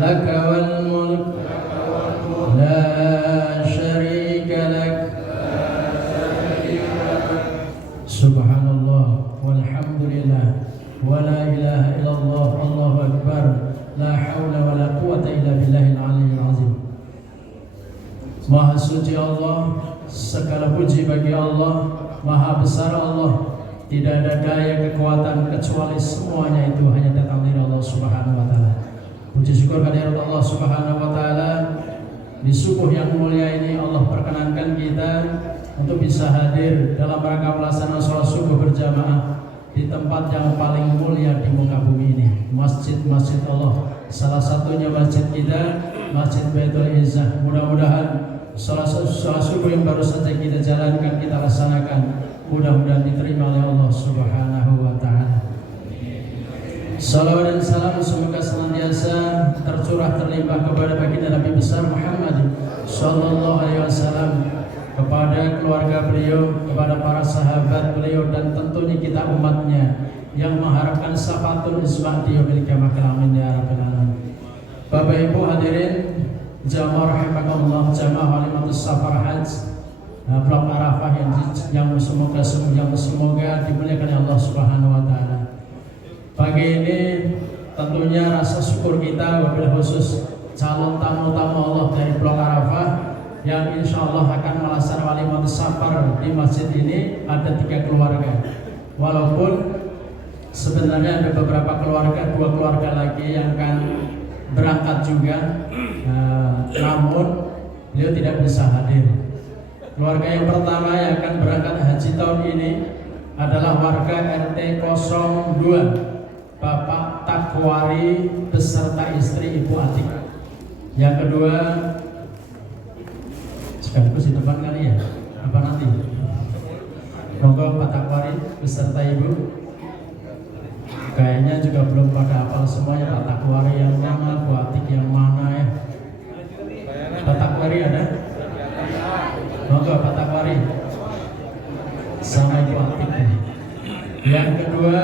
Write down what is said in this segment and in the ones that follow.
laka wal mulk la syarika lak subhanallah walhamdulillah wa la ilaha illallah Allahu akbar la haula wa la quwata illa billahil aliyyil azim. Maha suci Allah, segala puji bagi Allah, maha besar Allah, tidak ada daya kekuatan kecuali semuanya itu hanya datang dari Allah Subhanahu wa taala. Puji syukur kehadirat Allah Subhanahu wa taala. Di subuh yang mulia ini Allah perkenankan kita untuk bisa hadir dalam rangka melaksanakan sholat subuh berjamaah di tempat yang paling mulia di muka bumi ini, masjid-masjid Allah. Salah satunya masjid kita, Masjid Baitul Izzah. Mudah-mudahan sholat subuh yang baru saja kita jalankan, kita laksanakan, mudah-mudahan diterima oleh Allah Subhanahu wa taala. Salawat dan salam semoga senantiasa tercurah terlimpah kepada baginda Nabi besar Muhammad sallallahu alaihi wasallam, kepada keluarga beliau, kepada para sahabat beliau, dan tentunya kita umatnya yang mengharapkan syafatul isma di yaumil qiyamah. Amin ya rabbal alamin. Bapak Ibu hadirin jamaah rahimakumullah, jamaah walimatus safar hajj Blok Arafah yang semoga dimuliakan Allah Subhanahu wa taala. Pagi ini tentunya rasa syukur kita wabil khusus calon tamu-tamu Allah dari Blok Arafah yang insya Allah akan melaksanakan walimatus safar di masjid ini. Ada 3 keluarga, walaupun sebenarnya ada beberapa keluarga, 2 keluarga lagi yang akan berangkat juga, namun beliau tidak bisa hadir. Keluarga yang pertama yang akan berangkat haji tahun ini adalah warga RT 02 Bapak Takwari beserta istri Ibu Atik. Yang kedua sekaligus di depan kali ya, apa nanti? Monggo Pak Takwari beserta Ibu. Kayaknya juga belum pada hafal semuanya. Pak Takwari yang mana, Bu Atik yang mana ya? Pak Takwari ada? Monggo Pak Takwari sama Ibu Atik. Yang kedua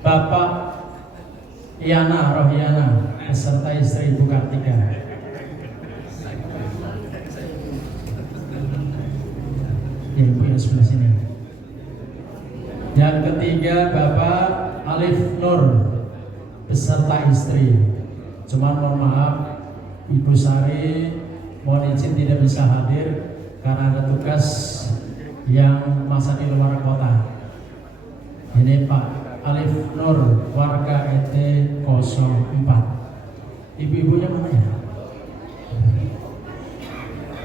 Bapak Yana Rohiana beserta istri Ibu Kartika. Ya, Ibu yang sebelah sini. Yang ketiga Bapak Alif Nur beserta istri. Cuma mohon maaf Ibu Sari mohon izin tidak bisa hadir karena ada tugas yang masa di luar kota. Ini Pak Alif Nur warga RT 04. Ibu-ibunya mana ya?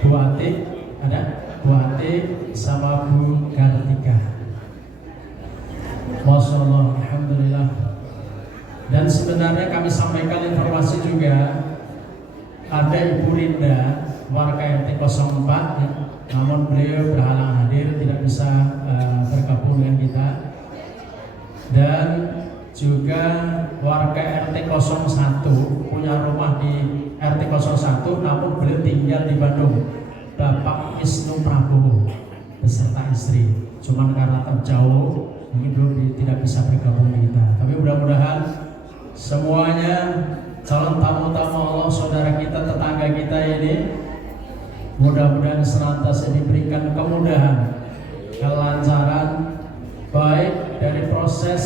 Bu Atik ada? Bu Atik sama Bu Kartika. Masya Allah, alhamdulillah. Dan sebenarnya kami sampaikan informasi juga ada Ibu Rinda warga RT 04 ya, namun beliau berhalang hadir, tidak bisa bergabung dengan kita. Dan juga warga RT 01 punya rumah di RT 01 namun beliau tinggal di Bandung, Bapak Wisnu Prabowo beserta istri. Cuman karena terjauh mungkin belum tidak bisa bergabung dengan kita. Tapi mudah-mudahan semuanya calon tamu-tamu Allah, saudara kita, tetangga kita ini, mudah-mudahan senantiasa diberikan kemudahan, kelancaran, baik dari proses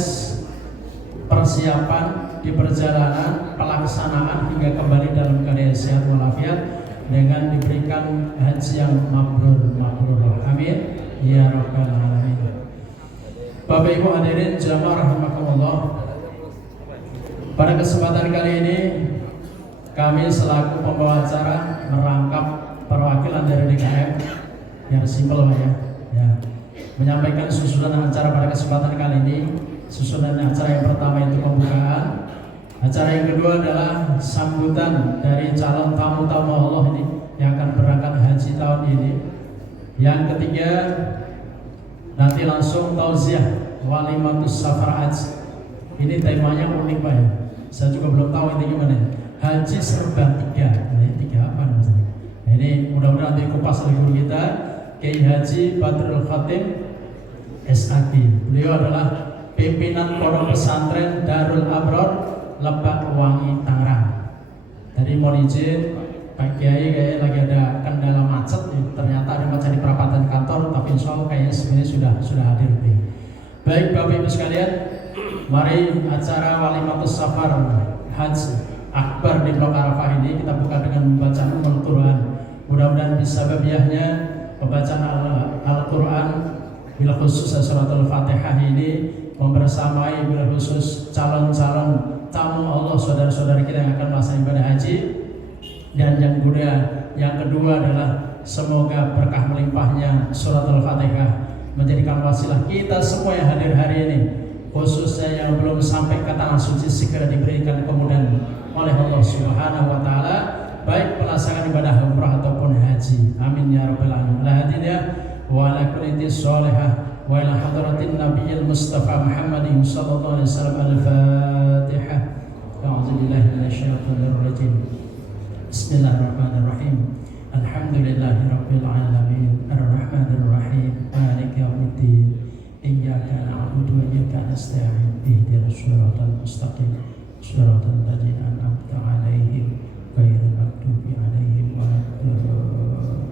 persiapan di perjalanan, pelaksanaan hingga kembali dalam keadaan sehat walafiat dengan diberikan haji yang mabrur. Amin ya rabbal alamin. Bapak Ibu hadirin jamaah rahimakumullah. Pada kesempatan kali ini kami selaku pembawa acara merangkap perwakilan dari DKM yang simpel ya, menyampaikan susunan acara pada kesempatan kali ini. Susunan acara yang pertama itu pembukaan, acara yang kedua adalah sambutan dari calon tamu-tamu Allah ini yang akan berangkat haji tahun ini. Yang ketiga nanti langsung tauziah walimatus safar hajj. Ini temanya unik Pak ya, saya juga belum tahu ini gimana. Haji serba 3. Nah, ini 3 apa namanya? Nah, ini mudah-mudahan nanti kupas oleh guru kita Kiai Haji Badrul Khatim SAG. Beliau adalah pimpinan pondok pesantren Darul Abror Lebak Wangi Tangerang. Jadi mohon izin Pak Kiai kayaknya lagi ada kendala macet, ternyata ada macet di perapatan kantor, tapi insya Allah kayaknya sebenarnya sudah hadir nih. Baik Bapak Ibu sekalian, mari acara Walimatus Safar Haji Akbar di Blok Arafah ini kita buka dengan bacaan Al-Quran. Mudah-mudahan bisa babiahnya pembacaan Al-Quran bila khusus surat Al-Fatihah ini membersamai bila khusus calon-calon tamu Allah saudara-saudara kita yang akan melaksanakan ibadah haji. Dan yang kedua adalah semoga berkah melimpahnya surat Al-Fatihah menjadikan wasilah kita semua yang hadir hari ini, khususnya yang belum sampai ke tanah suci, segera diberikan kemudahan oleh Allah Subhanahu wa taala, baik pelaksanaan ibadah umrah ataupun haji. Amin ya rabbal alamin. La hadiya wa ala kulli sholihah wa ila hadratin nabiyil mustafa Muhammadin sallallahu alaihi wasallam. Al-Fatihah. A'udzu billahi minasyaitonir rajim. Bismillahirrahmanirrahim. Alhamdulillahirabbil alamin. Arrahmanir rahim. Maliki yaumiddin. Iyyaka na'budu wa iyyaka nasta'in. Ihdinas siratal mustaqim. Siratal ladzina an'amta 'alaihim ghairil maghdubi 'alaihim waladdallin.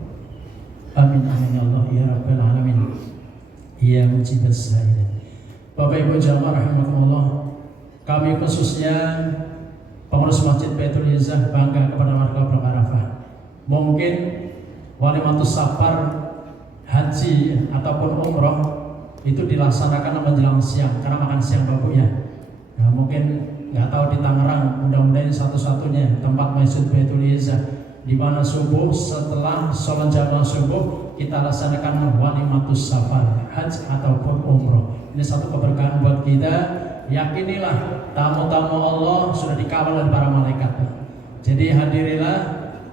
Amin amin ya Allah ya rabbal alamin. Ya mujibas sa'ilin. Bapak Ibu jamaah rahimakumullah, kami khususnya pengurus Masjid Baitul Izzah bangga kepada warga Blok Arafah. Mungkin Walimatus Safar haji ataupun umroh itu dilaksanakan menjelang siang karena makan siang Bapak ya. Nah, mungkin nggak tahu di Tangerang, mudah-mudahan satu-satunya tempat Masjid Baitul Izzah di mana subuh setelah sholat jamaah subuh kita laksanakan Walimatus Safar haji ataupun umroh. Ini satu keberkahan buat kita. Yakinilah tamu-tamu Allah sudah dikawal oleh para malaikat. Jadi hadirilah,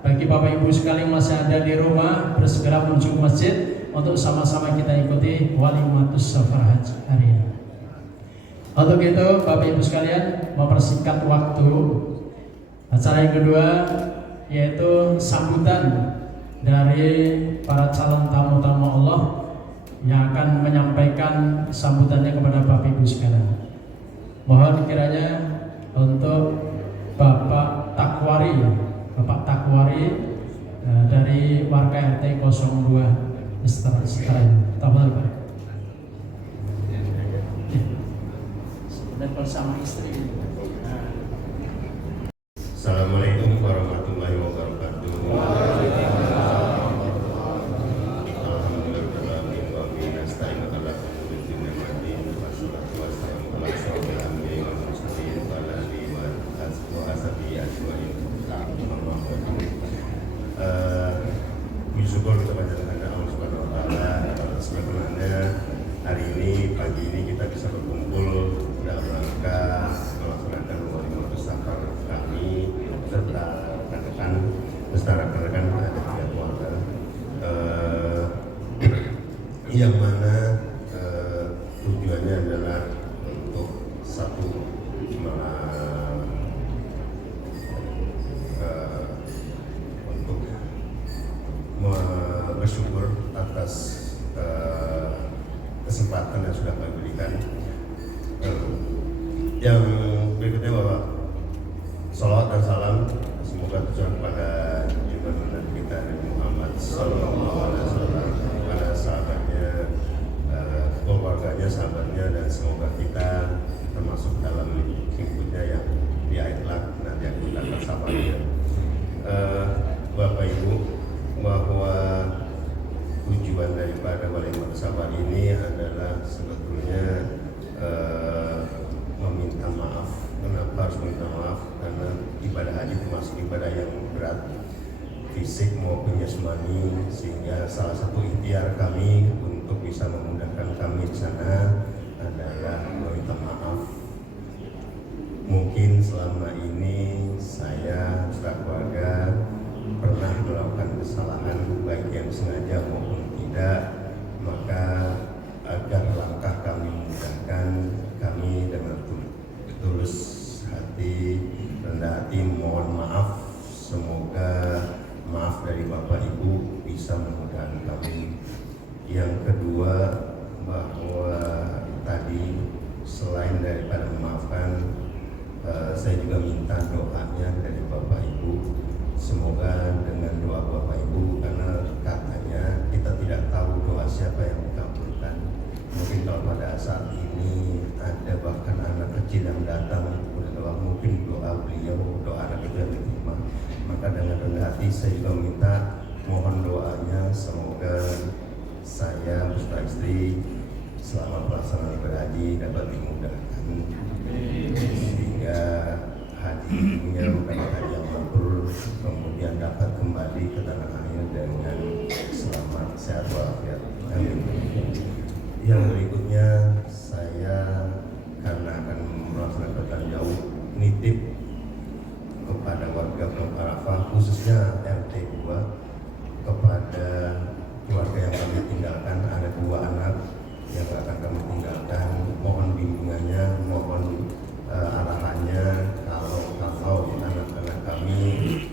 bagi Bapak Ibu sekalian masih ada di rumah, bersegera menuju masjid untuk sama-sama kita ikuti Walimatus Safar haji hari ini. Untuk itu Bapak Ibu sekalian mempersingkat waktu, acara yang kedua yaitu sambutan dari para calon tamu-tamu Allah yang akan menyampaikan sambutannya kepada Bapak Ibu sekalian. Mohon kiranya untuk Bapak Takwari dari warga RT 02 setara Tafadhol Pak. Dan bersama istri. Assalamualaikum warahmatullahi wabarakatuh. Syukur kita panjatkan Allah Subhanahu wa taala atas keberkahannya. Hari ini pagi ini kita bisa berkumpul dalam rangka melaksanakan Walimatus Safar kami serta rekan-rekan ada tiga keluarga yang mana tujuannya adalah untuk satu bersyukur atas kesempatan yang sudah kami berikan. Yang berikutnya Bapak, salawat dan salam semoga tercurah kepada junjungan Nabi kita Nabi Muhammad Sallallahu Alaihi Wasallam, kepada sahabatnya, keluarganya, sahabatnya, dan semoga kita termasuk dalam ikutnya yang di akhir nanti aku akan sahabatnya. Bapak Ibu, bahwa tujuan daripada Walimatus Safar ini adalah sebetulnya meminta maaf. Kenapa harus meminta maaf? Karena ibadah haji termasuk ibadah yang berat, fisik maupun jasmani, sehingga salah satu ikhtiar kami untuk bisa memudahkan kami di sana adalah meminta maaf. Mungkin selama ini saya serta keluarga pernah melakukan kesalahan baik yang sengaja maupun tidak, maka agar langkah kami memudahkan, kami dengan tulus hati, rendah hati mohon maaf. Semoga maaf dari Bapak Ibu bisa memudahkan kami. Yang kedua, bahwa tadi selain daripada memaafkan, Saya juga minta doanya dari Bapak Ibu. Semoga dengan doa Bapak Ibu, karena katanya kita tidak tahu doa siapa yang dikabulkan. Mungkin kalau pada saat ini ada bahkan anak kecil yang datang berdoa, mungkin doa beliau, doa anak itu yang diterima. Maka dengan rendah hati saya juga minta mohon doanya, semoga saya beserta istri selama pelaksanaan ibadah haji dapat dimudahkan, sehingga hajinya dapat haji yang mabrur, kemudian dapat kembali ke tanah air dengan selamat, sehat walafiat. Amin. Yang berikutnya, saya karena akan melaksanakan tanggung jawab nitip kepada warga Blok Arafah, khususnya RT 2, kepada keluarga yang kami tinggalkan. Ada 2 anak yang akan kami tinggalkan, mohon bimbingannya, mohon arahannya. Kalau anak-anak kami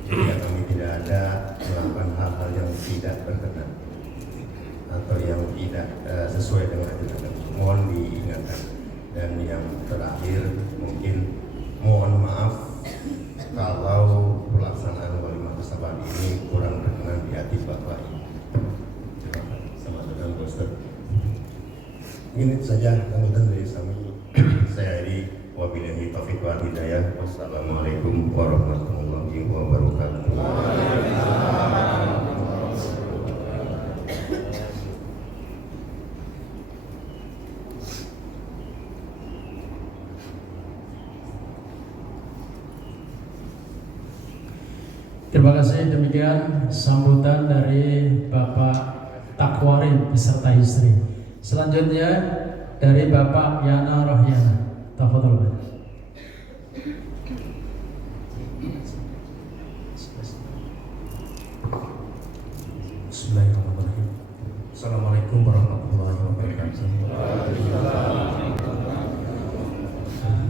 jika kami tidak ada melakukan hal-hal yang tidak berkenan atau yang tidak sesuai dengan ajaran, mohon diingatkan. Dan yang terakhir, mungkin mohon maaf kalau pelaksanaan walimah tasawuf ini kurang berkenan di hati Bapak Ibu. Terima kasih. Selamat datang, Ustaz. Ini saja sambutan dari kami. Saya Edi, wabillahi taufiq wal hidayah. Wassalamualaikum warahmatullahi wabarakatuh. Terima kasih. Demikian sambutan dari Bapak Takwari beserta istri. Selanjutnya dari Bapak Yana Rohyana. Tafadhol, Pak. Bismillahirrahmanirrahim. Assalamualaikum warahmatullahi wabarakatuh.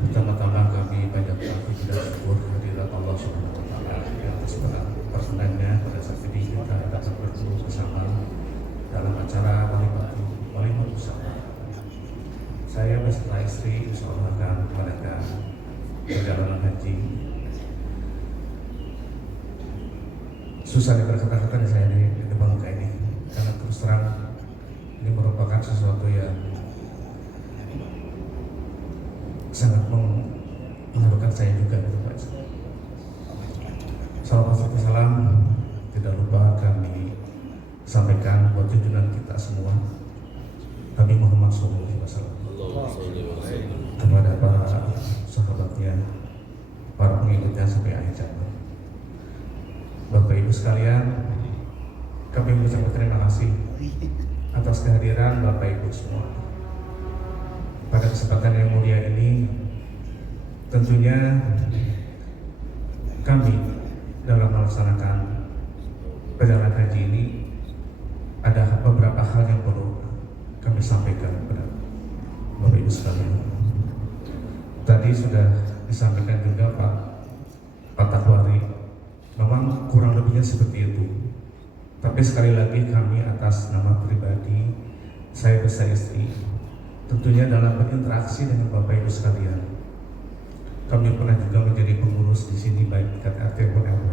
Pertama-tama kami banyak terima dan syukur kehadirat Allah Subhanahu wa taala atas persenannya pada saat ini kita dapat berkumpul bersama dalam acara walimah bersama. Saya beserta istri insyaallah akan mengadakan perjalanan haji. Susah dikata-kata saya di bangka ini, karena terus terang ini merupakan sesuatu yang sangat mengharukan saya juga, Pak. Salam tidak lupa kami sampaikan buat junjungan kita semua, Nabi Muhammad SAW, kepada para sahabatnya, para pengikutnya sampai akhir zaman. Bapak Ibu sekalian, kami mengucapkan terima kasih atas kehadiran Bapak Ibu semua pada kesempatan yang mulia ini. Tentunya kami dalam melaksanakan perjalanan haji ini ada beberapa hal yang perlu kami sampaikan kepada Bapak Ibu sekalian. Tadi sudah disampaikan juga Pak Takwari, memang kurang lebihnya seperti itu. Tapi sekali lagi kami atas nama pribadi saya beserta istri, tentunya dalam berinteraksi dengan Bapak Ibu sekalian, kami pernah juga menjadi pengurus di sini baik tingkat RT maupun RW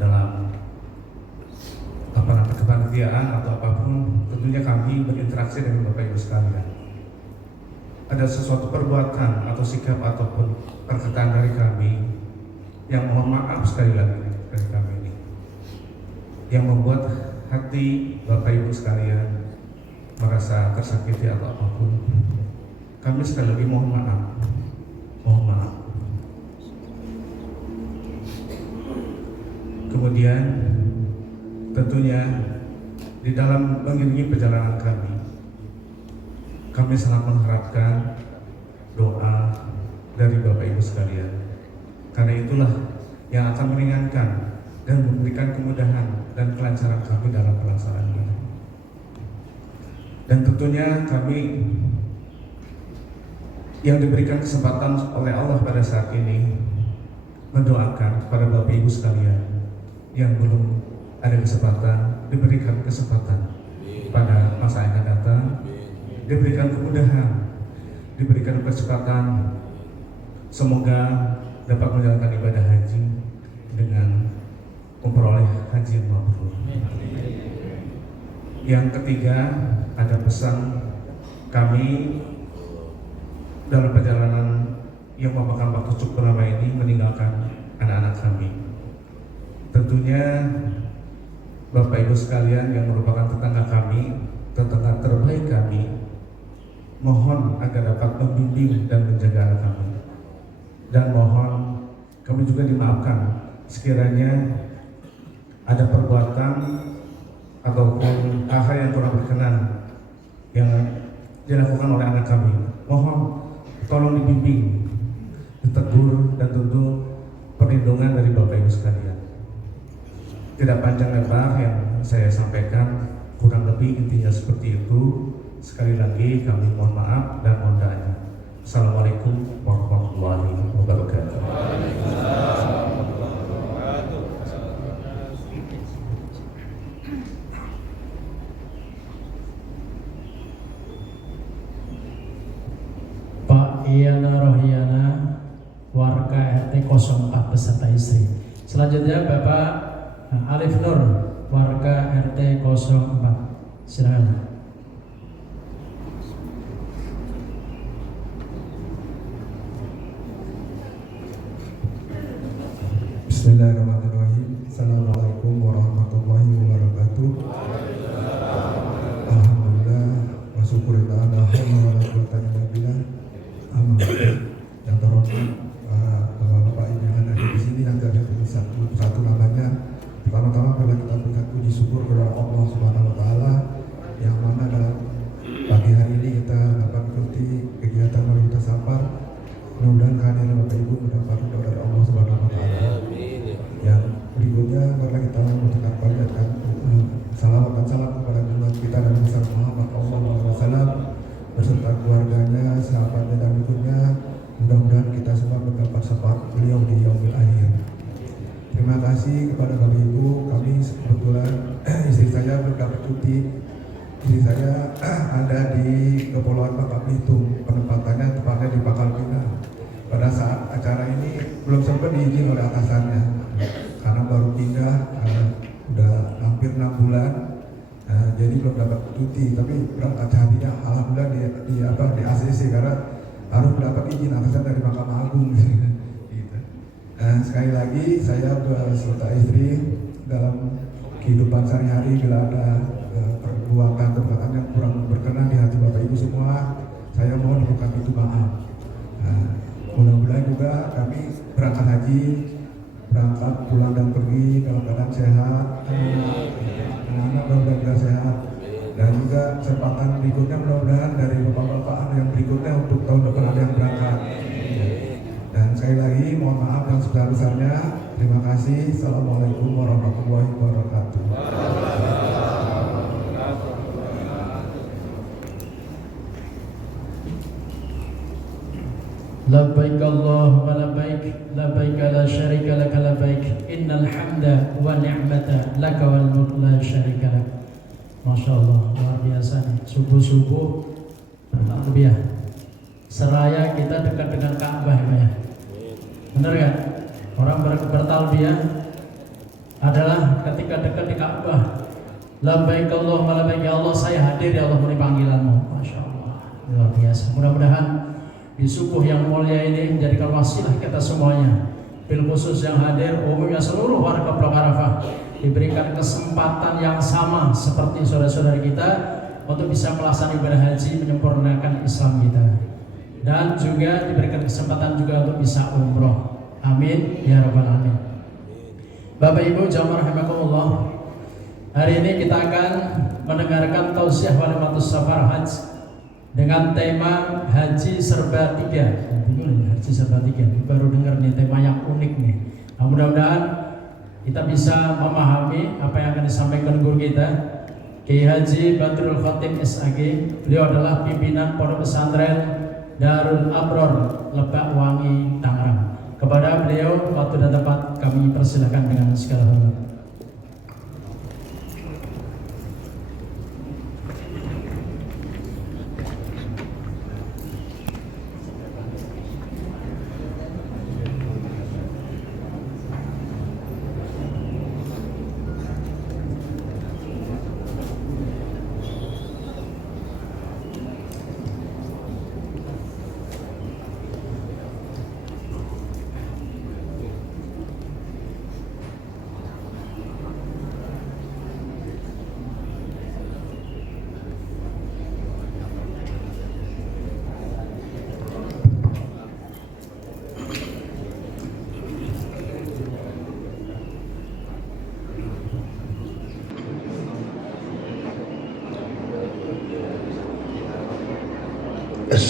dalam kepanitiaan atau apapun. Tentunya kami berinteraksi dengan Bapak Ibu sekalian. Ada sesuatu perbuatan atau sikap ataupun perkataan dari kami yang mohon maaf sekali lagi dari kami ini, yang membuat hati Bapak Ibu sekalian merasa tersakiti atau apapun, kami sekali lagi mohon maaf. Kemudian tentunya di dalam mengiringi perjalanan kami sangat mengharapkan doa dari Bapak Ibu sekalian, karena itulah yang akan meringankan dan memberikan kemudahan dan kelancaran kami dalam pelaksanaan ini. Dan tentunya kami yang diberikan kesempatan oleh Allah pada saat ini mendoakan kepada Bapak Ibu sekalian yang belum ada kesempatan, diberikan kesempatan pada masa yang akan datang, diberikan kemudahan, diberikan kecepatan Semoga dapat menjalankan ibadah haji dengan memperoleh haji yang mabrur. Yang ketiga, ada pesan kami dalam perjalanan yang memakan waktu cukup lama ini meninggalkan anak-anak kami. Tentunya Bapak Ibu sekalian yang merupakan tetangga kami, tetangga terbaik kami, mohon agar dapat membimbing dan menjaga anak kami. Dan mohon kami juga dimaafkan sekiranya ada perbuatan ataupun hal yang kurang berkenan yang dilakukan oleh anak kami. Mohon tolong dibimbing, ditegur, dan tentu perlindungan dari Bapak Ibu sekalian. Tidak panjang lebar yang saya sampaikan, kurang lebih intinya seperti itu. Sekali lagi kami mohon maaf dan mohon doanya. Assalamualaikum warahmatullahi wabarakatuh. Pak Iyana Rohiana, warga RT 04 beserta istri. Selanjutnya Bapak Alif Nur, warga RT 04. Silakan. Bismillahirrahmanirrahim. Assalamualaikum warahmatullahi wabarakatuh. Alhamdulillah wa syukurillah ala haula wala quwwata illa billah. Yang terhormat Bapak Ibu yang ada di sini, nanti ada satu namanya. Pertama-tama bila kita berikan puji syukur kepada Allah Subhanahu wa taala yang mana dalam pagi hari ini kita dapat mengikuti kegiatan Mayoritas Safar. Mudah-mudahan kehadiran Bapak Ibu mendapat ridho dari Allah Subhanahu wa taala. Yang berikutnya mari kita mengucapkan panjatkan salawat dan salam kepada junjungan kita Nabi besar Muhammad SAW beserta keluarganya, sahabatnya dan berikutnya. Mudah-mudahan kita semua mendapat syafaat beliau di yaumil akhir. Terima kasih kepada Bapak Ibu. Kami kebetulan istri saya mendapat cuti. Istri saya ada di Kepulauan Bangka Belitung, penempatannya tepatnya di Pangkal Pinang. Pada saat acara ini belum sempat diizin oleh atasannya karena baru pindah, udah hampir 6 bulan, jadi belum dapat cuti. Tapi berangkat hatinya alhamdulillah di ACC karena harus mendapat izin atasan dari Mahkamah Agung. Gitu. Sekali lagi saya beserta istri dalam kehidupan sehari-hari bila ada perbuatan yang kurang berkenan di hati Bapak Ibu semua, saya mohon bukan itu maaf. Mudah-mudahan juga kami berangkat haji, berangkat pulang dan pergi dalam keadaan sehat, anak-anak mudah-mudahan sehat, dan juga kesempatan berikutnya mudah-mudahan dari bapak-bapak yang berikutnya untuk tahun depan ada yang berangkat. Dan sekali lagi mohon maaf yang sebesar-besarnya. Terima kasih. Assalamualaikum warahmatullahi wabarakatuh. Labbaik Allahumma labbaik, labbaik la syarika laka labbaik, innal hamda wa ni'mata laka wal mulk la syarika lak. Masya Allah, luar biasa nih. Subuh-subuh bertalbiyah. Seraya kita dekat dengan Ka'bah ya. Benar kan? Orang bertalbiyah adalah ketika dekat di Ka'bah. Labbaik Allahumma labbaik, ya Allah saya hadir ya Allah memenuhi panggilanmu. Masya Allah, luar biasa. Mudah-mudahan di subuh yang mulia ini menjadikan wasilah kita semuanya, bil khusus yang hadir, umumnya seluruh warga Blok Arafah diberikan kesempatan yang sama seperti saudara-saudara kita untuk bisa melaksanakan ibadah haji, menyempurnakan Islam kita, dan juga diberikan kesempatan juga untuk bisa umroh. Amin ya rabbal alamin. Bapak Ibu jamaah rahimakumullah, hari ini kita akan mendengarkan tausiah walimatus safar haji dengan tema Haji Serba 3. Haji Serba 3, baru dengar nih tema yang unik nih. Nah, mudah-mudahan kita bisa memahami apa yang akan disampaikan guru kita, Kiai Haji Badrul Khatib SAG. Beliau adalah pimpinan Pondok Pesantren Darul Abror Lebak Wangi Tangerang. Kepada beliau waktu dan tempat kami persilakan dengan segala hormat.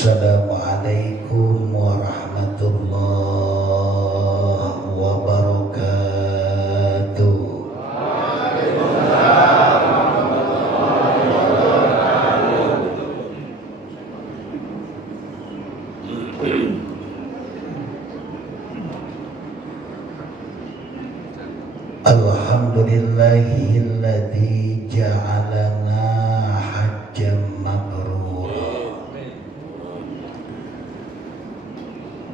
Assalamualaikum warahmatullahi wabarakatuh. Alhamdulillahilladzi ja'alana hajjam mabrura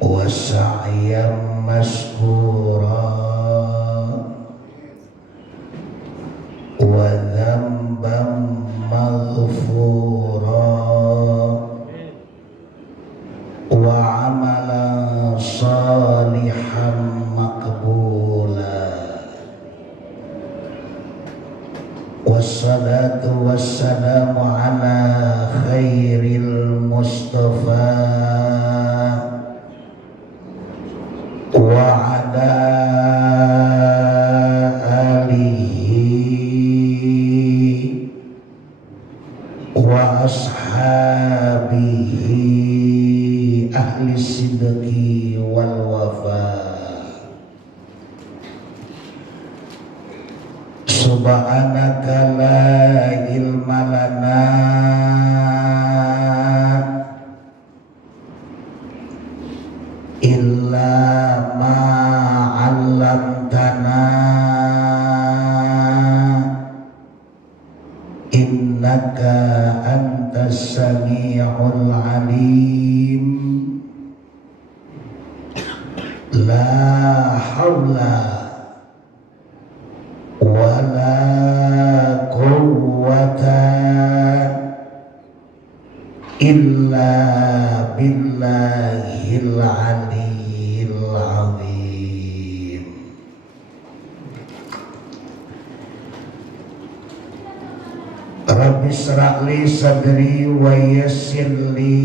wa sa'yan mashkura wa dhanban maghfura wa amalan salihan maqbula. Wassalatu wassalamu ala khairil mustafa wa ala alihi wa ashabihi ahli sidqi wal wafa. Subhanaka la ilma lana illa ma 'allamtana innaka antas sami'ul alim. La haula wala quwwata illa billahil aliyyil azim. Rabbi shrah li sadri wa yassir li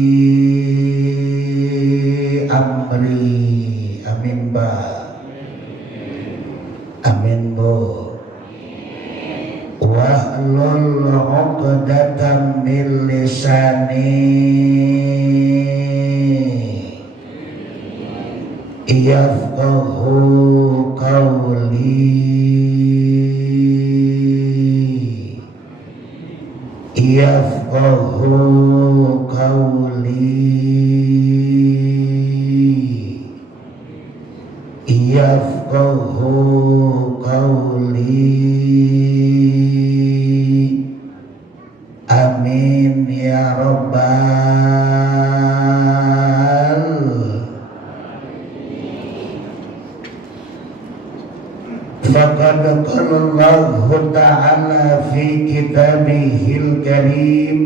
amri. Amin ba. Amin bu. Wahlul 'uqdatam min lisani yafqahu qawli yafqahu qawli yafqahu qawli. Amin ya rabbal. Faqad qala Allah ta'ala fi kitabihil karim,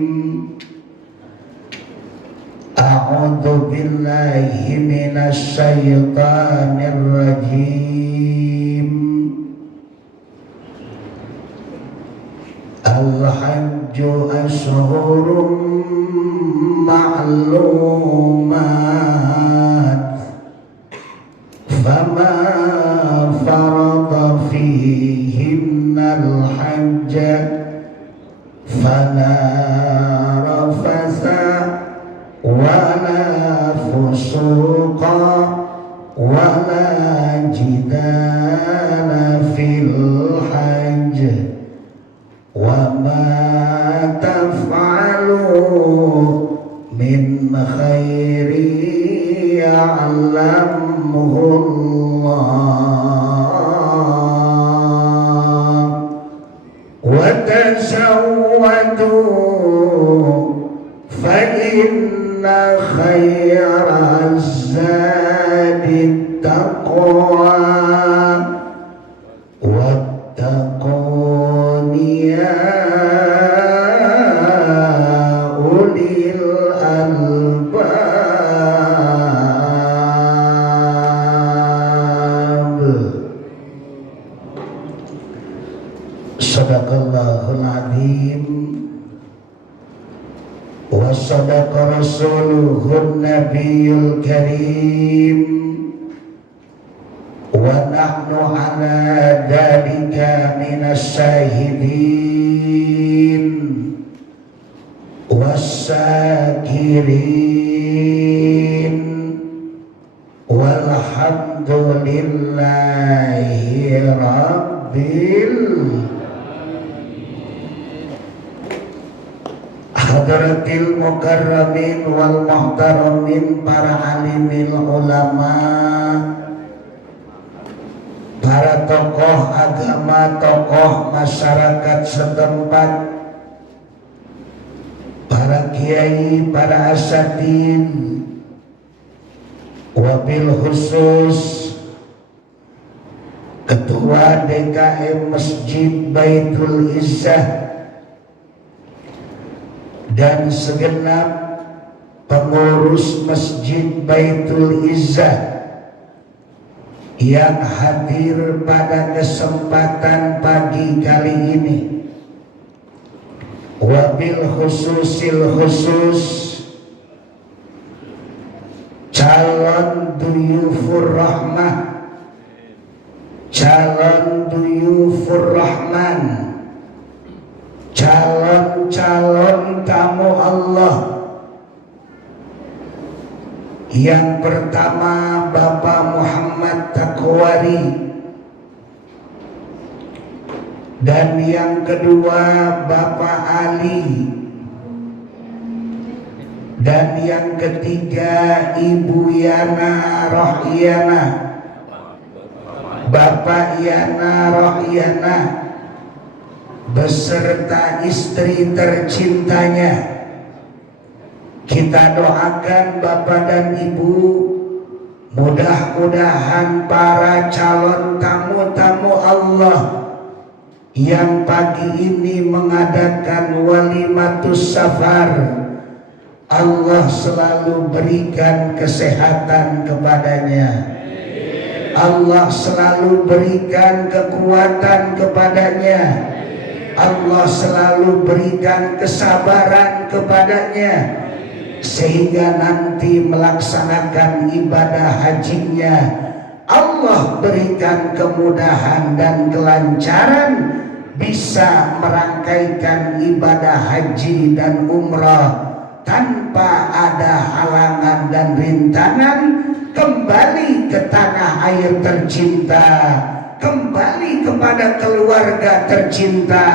a'udzu billahi minasy syaithanir rajim. Al-hajju ashhurun ma'lumat, fama farada fihinna al-hajja fala rafasa wala fusuqa wala jidala fil hajj. Wa ma taf'alu min khairi ya'lamuhu Allah. Wa tazawwadu fa inna khayra zadi taqwa. Sadaqallahul azim wa sadaqa rasuluhun nabiyyul karim wa nahnu ala dhalika minas syahidin was-sakirin walhamdulillahi rabbil hadratil mukarramin wal muhtaramin, para alimil ulama, para tokoh agama, tokoh masyarakat setempat, para kiai, para asatidz, wabil khusus Ketua DKM Masjid Baitul Izzah dan segenap pengurus Masjid Baitul Izzah yang hadir pada kesempatan pagi kali ini, wabil khususil khusus calon duyufur rahmah, calon duyufur rahman, calon-calon tamu Allah. Yang pertama Bapak Muhammad Takwari, dan yang kedua Bapak Ali, dan yang ketiga Ibu Yana Rohyana, Bapak Yana Rohyana beserta istri tercintanya. Kita doakan Bapak dan Ibu, mudah-mudahan para calon tamu-tamu Allah yang pagi ini mengadakan walimatus safar, Allah selalu berikan kesehatan kepadanya, Allah selalu berikan kekuatan kepadanya, Allah selalu berikan kesabaran kepadanya, sehingga nanti melaksanakan ibadah hajinya Allah berikan kemudahan dan kelancaran, bisa merangkaikan ibadah haji dan umrah tanpa ada halangan dan rintangan, kembali ke tanah air tercinta, kembali kepada keluarga tercinta,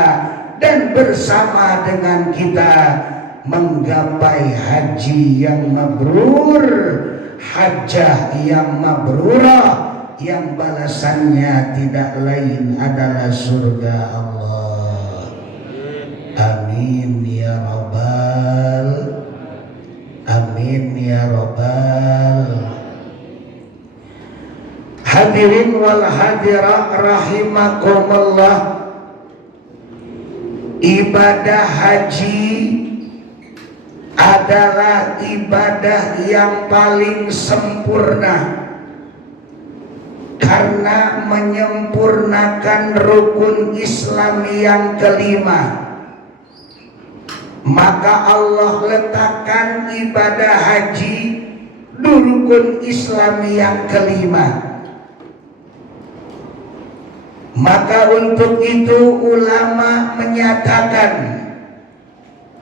dan bersama dengan kita menggapai haji yang mabrur, hajjah yang mabrurah, yang balasannya tidak lain adalah surga Allah. Amin ya rabbal, amin ya rabbal. Hadirin wal hadirat rahimakumullah, ibadah haji adalah ibadah yang paling sempurna karena menyempurnakan rukun Islam yang kelima. Maka Allah letakkan ibadah haji di rukun Islam yang kelima. Maka untuk itu ulama menyatakan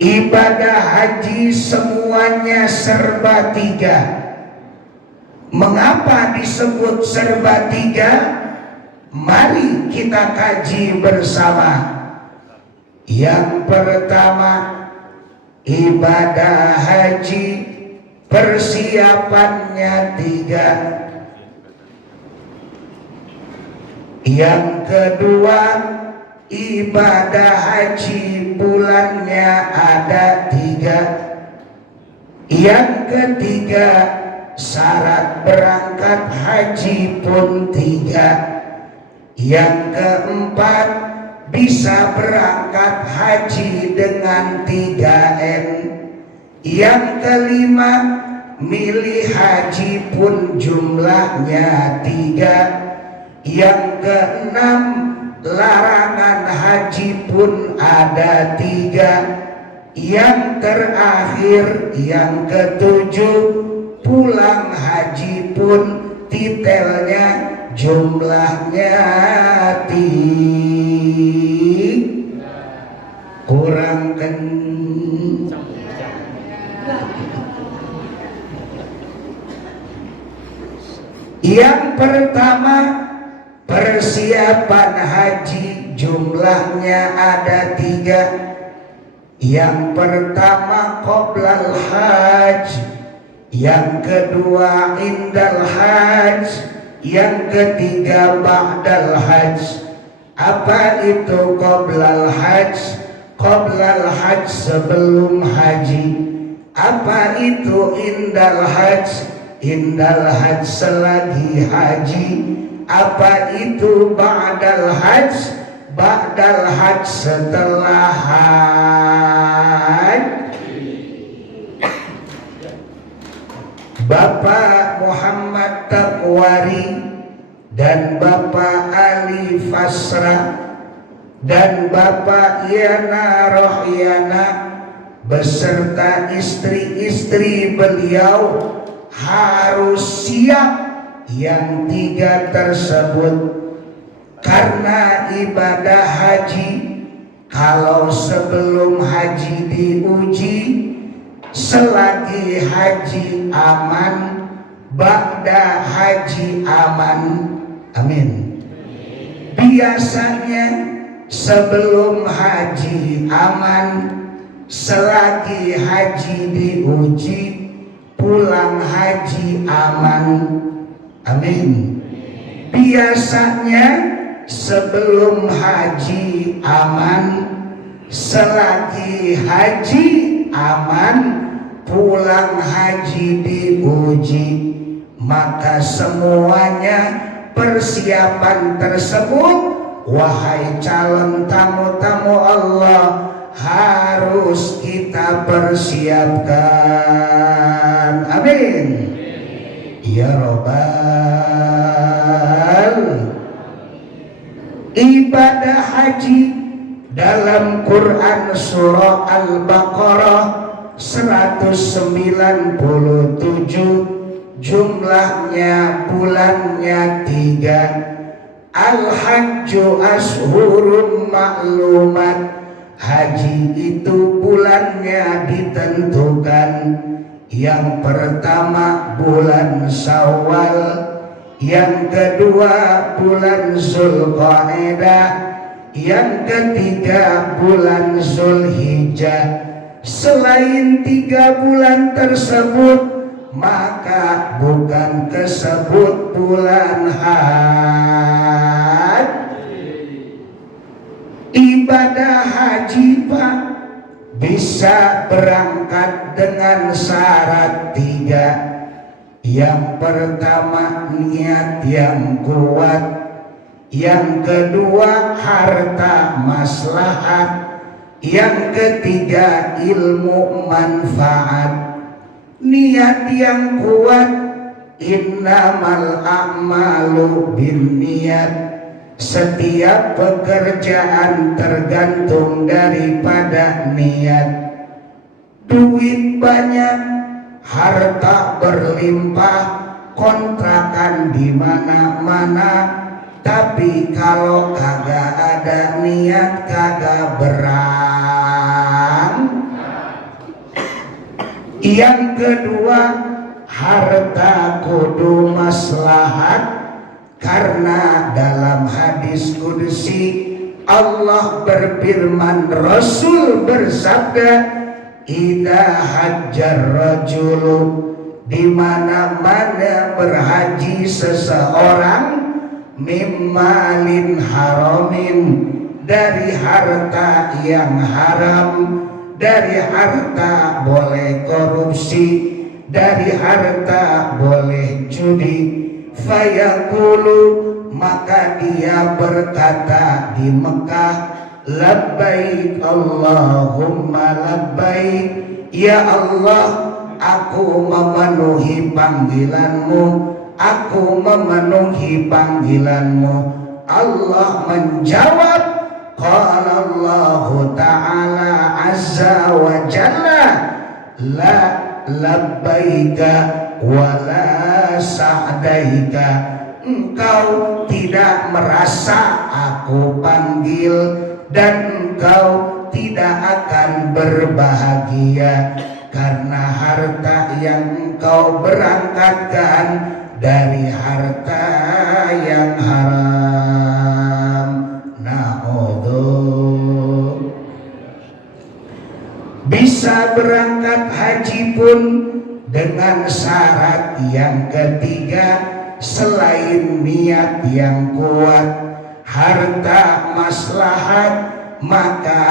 ibadah haji semuanya serba tiga. Mengapa disebut serba tiga? Mari kita kaji bersama. Yang pertama, ibadah haji persiapannya tiga. Yang kedua, ibadah haji bulannya ada tiga. Yang ketiga, syarat berangkat haji pun tiga. Yang keempat, bisa berangkat haji dengan 3N. Yang kelima, milih haji pun jumlahnya 3. Yang keenam, larangan haji pun ada 3. Yang terakhir, yang ketujuh, pulang haji pun titelnya jumlahnya 3. Kurang kencang. Yang pertama, persiapan haji jumlahnya ada 3. Yang pertama qoblal hajj, yang kedua indal hajj, yang ketiga ba'dal hajj. Apa itu qoblal hajj? Qoblal hajj sebelum haji. Apa itu indal hajj? Indal hajj selagi haji. Apa itu ba'dal hajj? Ba'dal hajj setelah haji. Bapak Muhammad Taqwari dan Bapak Ali Fasra dan Bapak Yana Rohyana beserta istri-istri beliau harus siap yang 3 tersebut. Karena ibadah haji, kalau sebelum haji diuji, selagi haji aman, ba'da haji aman. Amin. Biasanya sebelum haji aman, selagi haji diuji, pulang haji aman. Amin. Biasanya sebelum haji aman, selagi haji aman, pulang haji diuji. Maka semuanya persiapan tersebut, wahai calon tamu-tamu Allah, harus kita persiapkan. Amin. Ya Rabbal. Ibadah haji dalam Quran surah Al-Baqarah 197, jumlahnya bulannya 3. Al-Hajju ashurun ma'lumat. Haji itu bulannya ditentukan. Yang pertama bulan Syawal, yang kedua bulan Zulqa'dah, yang ketiga bulan Zulhijjah. Selain 3 bulan tersebut, maka bukan kesebut bulan haji. Ibadah haji Pak bisa berangkat dengan syarat 3. Yang pertama niat yang kuat, yang kedua harta maslahat, yang ketiga ilmu manfaat. Niat yang kuat, innamal a'malu binniyat. Setiap pekerjaan tergantung daripada niat. Duit banyak, harta berlimpah, kontrakan di mana-mana, tapi kalau kagak ada niat kagak berang. Yang kedua, harta kudu maslahat, karena dalam hadis qudsi Allah berfirman, Rasul bersabda, idza hajjar rajulu, di mana-mana berhaji seseorang, mimmalin haramin, dari harta yang haram, dari harta boleh korupsi, dari harta boleh judi. Fayaqulu, maka dia berkata di Mekah, labbaik Allahumma labbaik, ya Allah, aku memenuhi panggilanmu, aku memenuhi panggilanmu. Allah menjawab, qala Allah ta'ala azza wa jalla, la labbaika wa la sa'daika. Engkau tidak merasa aku panggil, dan engkau tidak akan berbahagia, karena harta yang engkau berangkatkan dari harta yang haram. Na'udzu. Bisa berangkat haji pun dengan syarat yang ketiga selain niat yang kuat, harta maslahat, maka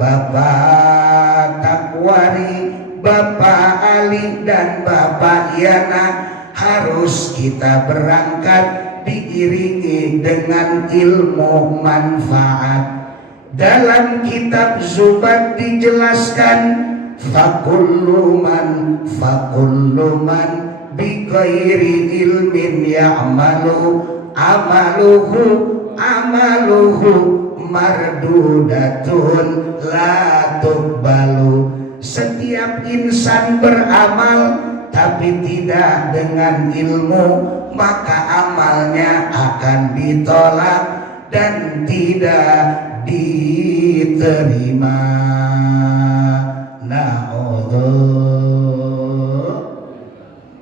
Bapak Takwari, Bapak Ali dan Bapak Yana harus kita berangkat diiringi dengan ilmu manfaat. Dalam kitab Zubat dijelaskan fakullu man bighairi ilmin ya'malu amaluhu mardudatun la tuqbalu. Setiap insan beramal tapi tidak dengan ilmu, maka amalnya akan ditolak dan tidak diterima.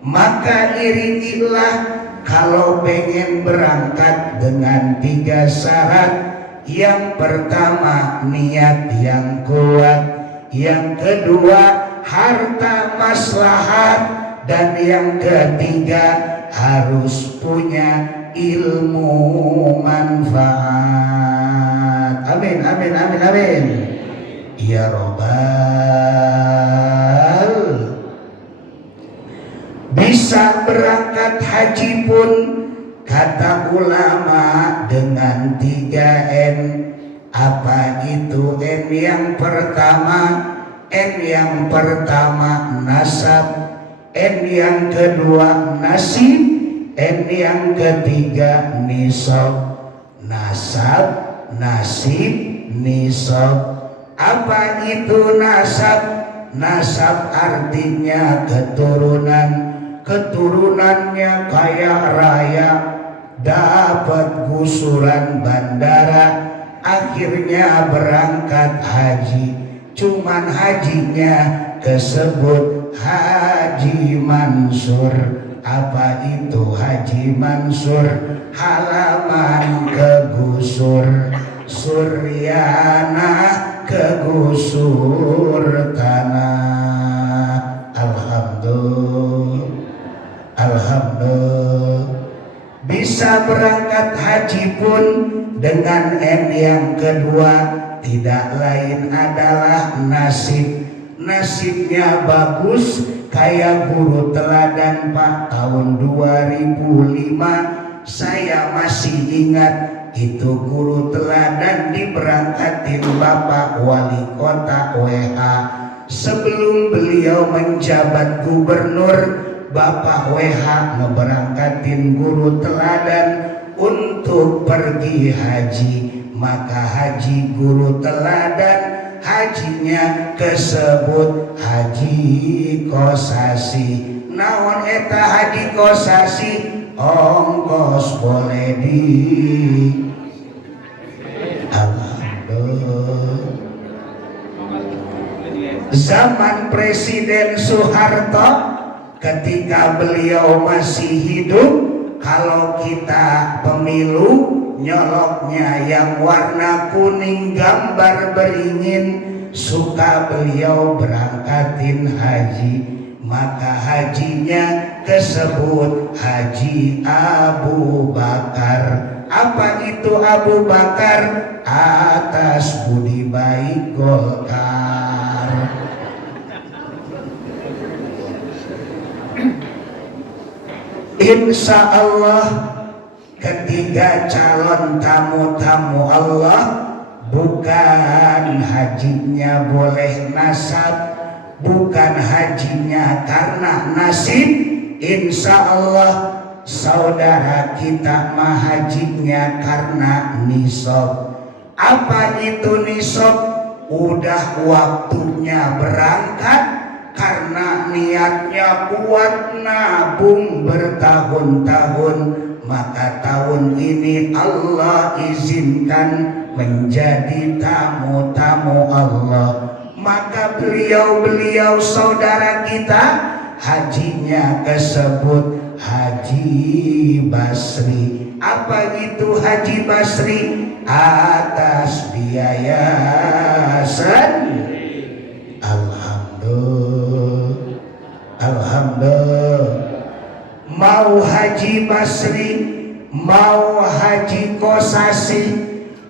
Maka iringilah kalau pengen berangkat dengan 3 syarat. Yang pertama niat yang kuat, yang kedua harta maslahat, dan yang ketiga harus punya ilmu manfaat. Amin, amin, amin, amin. Ya Robbal. Bisa berangkat haji pun kata ulama dengan 3N. Apa itu N yang pertama? N yang pertama nasab, N yang kedua nasib, N yang ketiga nisab. Nasab, nasib, nisab. Apa itu nasab? Nasab artinya keturunan. Keturunannya kaya raya, dapat gusuran bandara, akhirnya berangkat haji. Cuman hajinya kesebut Haji Mansur. Apa itu Haji Mansur? Halaman kegusur, Suryana kegusur tanah. Alhamdulillah. Bisa berangkat haji pun dengan N yang kedua, tidak lain adalah nasib. Nasibnya bagus kayak guru teladan Pak. Tahun 2005 saya masih ingat itu guru teladan diberangkatin Bapak Wali Kota WH. Sebelum beliau menjabat gubernur, Bapak WH ngeberangkatin guru teladan untuk pergi haji. Maka haji guru teladan, hajinya kesebut Haji Kosasi. Naon eta Haji Kosasi? Ongkos boleh di Alhamdulillah. Zaman Presiden Soeharto ketika beliau masih hidup, kalau kita pemilu nyoloknya yang warna kuning gambar beringin, suka beliau berangkatin haji. Maka hajinya kesebut Haji Abu Bakar. Apa itu Abu Bakar? Atas budi baik Golkar. Insya Allah ketiga calon tamu-tamu Allah, bukan hajinya boleh nasab, bukan hajinya karena nasib. Insya Allah saudara kita mah hajinya karena nisab. Apa itu nisab? Udah waktunya berangkat, karena niatnya kuat nabung bertahun-tahun, maka tahun ini Allah izinkan menjadi tamu-tamu Allah. Maka beliau-beliau saudara kita hajinya kesebut Haji Basri. Apa itu Haji Basri? Atas biaya Alhamdulillah. Mau Haji Basri, mau Haji Kosasi,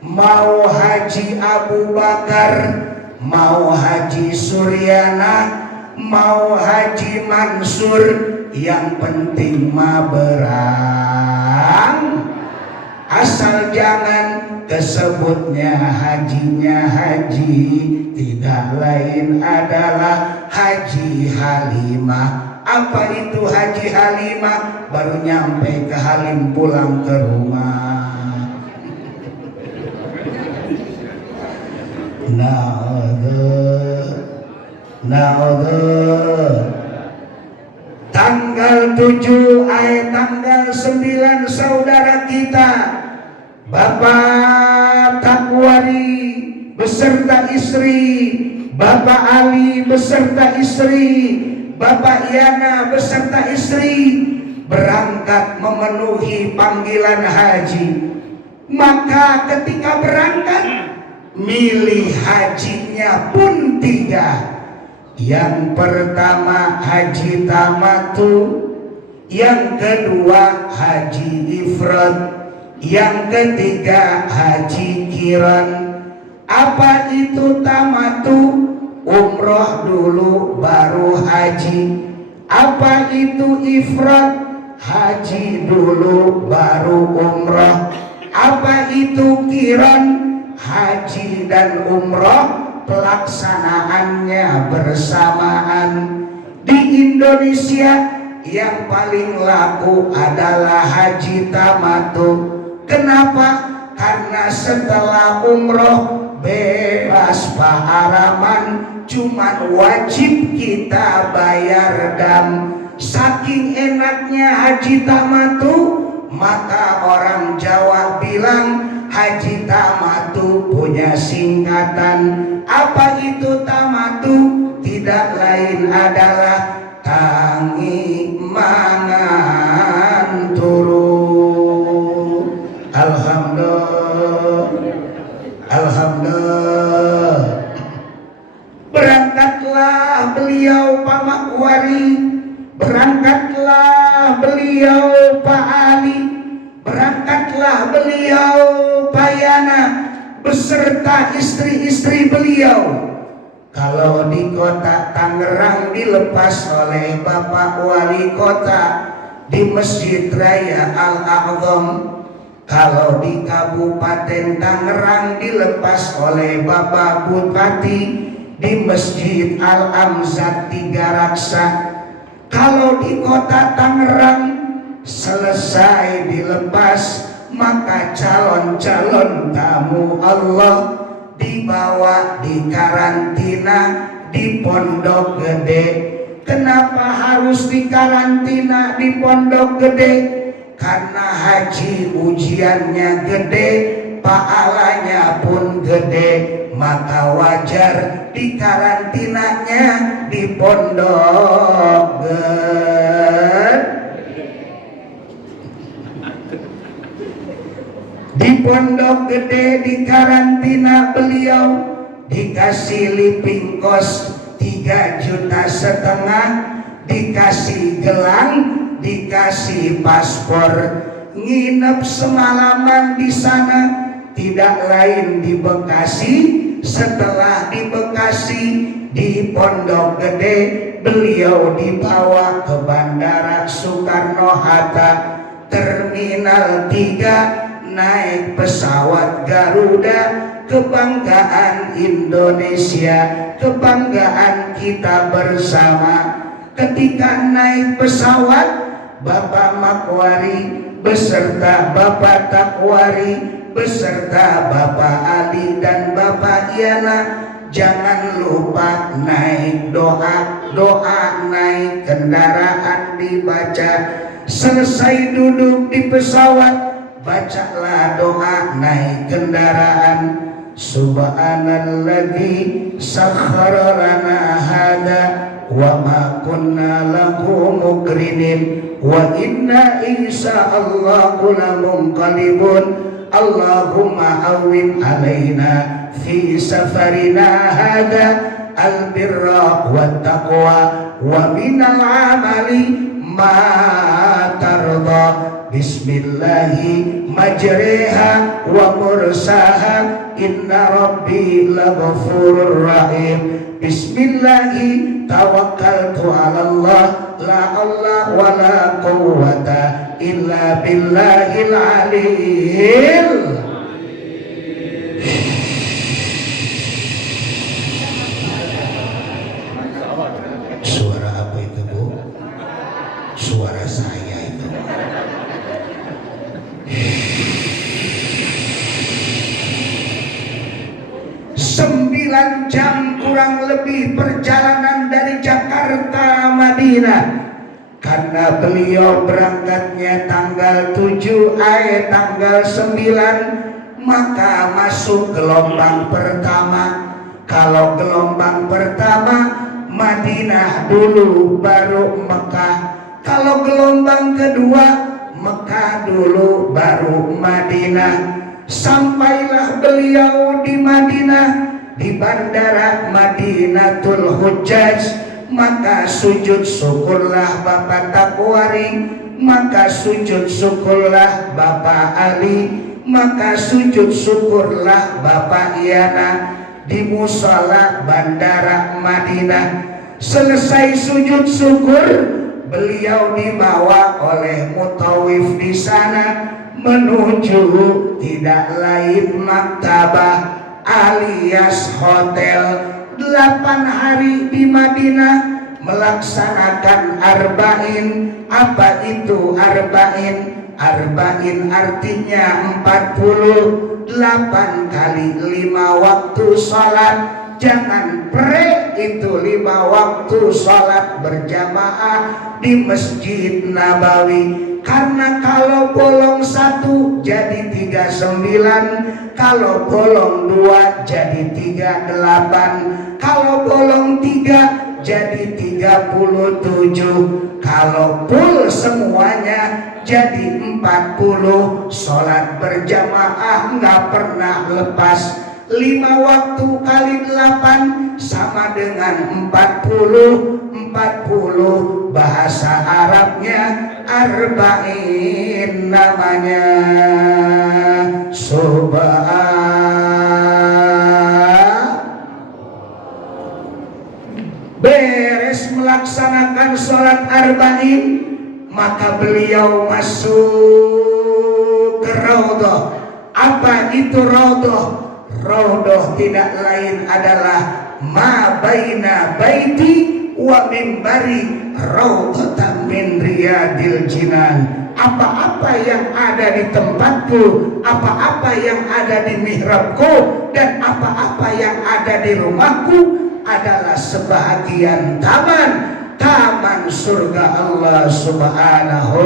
mau Haji Abu Bakar, mau Haji Suryana, mau Haji Mansur, yang penting mah berang. Asal jangan kesebutnya hajinya haji, tidak lain adalah Haji Halimah. Apa itu Haji Halimah? Baru nyampe ke Halim pulang ke rumah. Tanggal 7 tanggal 9 saudara kita Bapak Takwari beserta istri, Bapak Ali beserta istri, Bapak Yana beserta istri berangkat memenuhi panggilan haji. Maka ketika berangkat milih hajinya pun 3. Yang pertama Haji Tamatu, yang kedua Haji Ifrad, yang ketiga Haji Kiran. Apa itu Tamatu? Umroh dulu baru haji. Apa itu Ifrad? Haji dulu baru umroh. Apa itu Kiran? Haji dan umroh pelaksanaannya bersamaan. Di Indonesia yang paling laku adalah Haji Tamatu. Kenapa? Karena setelah umroh bebas paharaman, cuman wajib kita bayar dam. Saking enaknya Haji Tamatu, maka orang Jawa bilang Haji Tamatu punya singkatan. Apa itu Tamatu? Tidak lain adalah tangi mangan turu. Alhamdulillah. Berangkatlah beliau Pak Makwari, berangkatlah beliau Pak Ali, berangkatlah beliau Pak Yana beserta istri-istri beliau. Kalau di kota Tangerang dilepas oleh Bapak Wali Kota di Masjid Raya Al-A'zam. Kalau di Kabupaten Tangerang dilepas oleh Bapak Bupati di Masjid Al-Amzat Tiga Raksa. Kalau di kota Tangerang selesai dilepas, maka calon-calon tamu Allah dibawa di karantina di Pondok Gede. Kenapa harus di karantina di Pondok Gede? Karena haji ujiannya gede, pahalanya pun gede, maka wajar di karantinanya di Pondok Gede. Di Pondok Gede di karantina beliau dikasih living cost 3,5 juta, dikasih gelang, dikasih paspor, nginep semalaman di sana. Tidak lain di Bekasi. Setelah di Bekasi, di Pondok Gede beliau dibawa ke Bandara Soekarno-Hatta Terminal 3, naik pesawat Garuda, kebanggaan Indonesia, kebanggaan kita bersama. Ketika naik pesawat, Bapak Makwari beserta Bapak Takwari beserta Bapak Ali dan Bapak Yana, jangan lupa naik doa naik kendaraan dibaca. Selesai duduk di pesawat, bacalah doa naik kendaraan. Subhanalladzi sakhkhara lana hada wa ma kunna lahu muqrinin wa inna insyaallahu lamunqalibun. Allahumma awwin alaina fi safarina hada albirra wat taqwa wa minal amali ma tarda. Bismillahi majriha wa mursaha inna rabbi laghafurur rahim. Bismillahi tawakkaltu ala Allah la Allah wa la quwwata illa billahil aliyil. Suara apa itu, Bu? Suara saya itu. 9 jam kurang lebih perjalanan dari Jakarta Madinah, karena beliau berangkatnya tanggal 7 tanggal 9, maka masuk gelombang pertama. Kalau gelombang pertama Madinah dulu baru Mekah, kalau gelombang kedua Mekah dulu baru Madinah. Sampailah beliau di Madinah, di bandara Madinatul Hujjaj, maka sujud syukurlah Bapak Takwari, maka sujud syukurlah Bapak Ali, maka sujud syukurlah Bapak Iyana di musala bandara Madinah. Selesai sujud syukur, beliau dibawa oleh mutawif di sana menuju tidak lain maktabah alias hotel. 8 hari di Madinah melaksanakan arba'in. Apa itu arba'in? Arba'in artinya 48 kali 5 waktu sholat. Jangan pre itu 5 waktu sholat berjamaah di Masjid Nabawi. Karena kalau bolong 1 jadi 39, kalau bolong 2 jadi 38, kalau bolong 3 jadi 37, kalau full semuanya jadi 40. Sholat berjamaah nggak pernah lepas. 5 waktu kali 8 sama dengan 40. 40 bahasa Arabnya arba'in namanya. Beres melaksanakan sholat arba'in, maka beliau masuk ke Raudhah. Apa itu Raudhah? Raudhah tidak lain adalah ma baina baiti wa mimbari raudhatan min riyadil jinan. Apa-apa yang ada di tempatku, apa-apa yang ada di mihrabku, dan apa-apa yang ada di rumahku adalah sebahagian taman surga Allah Subhanahu.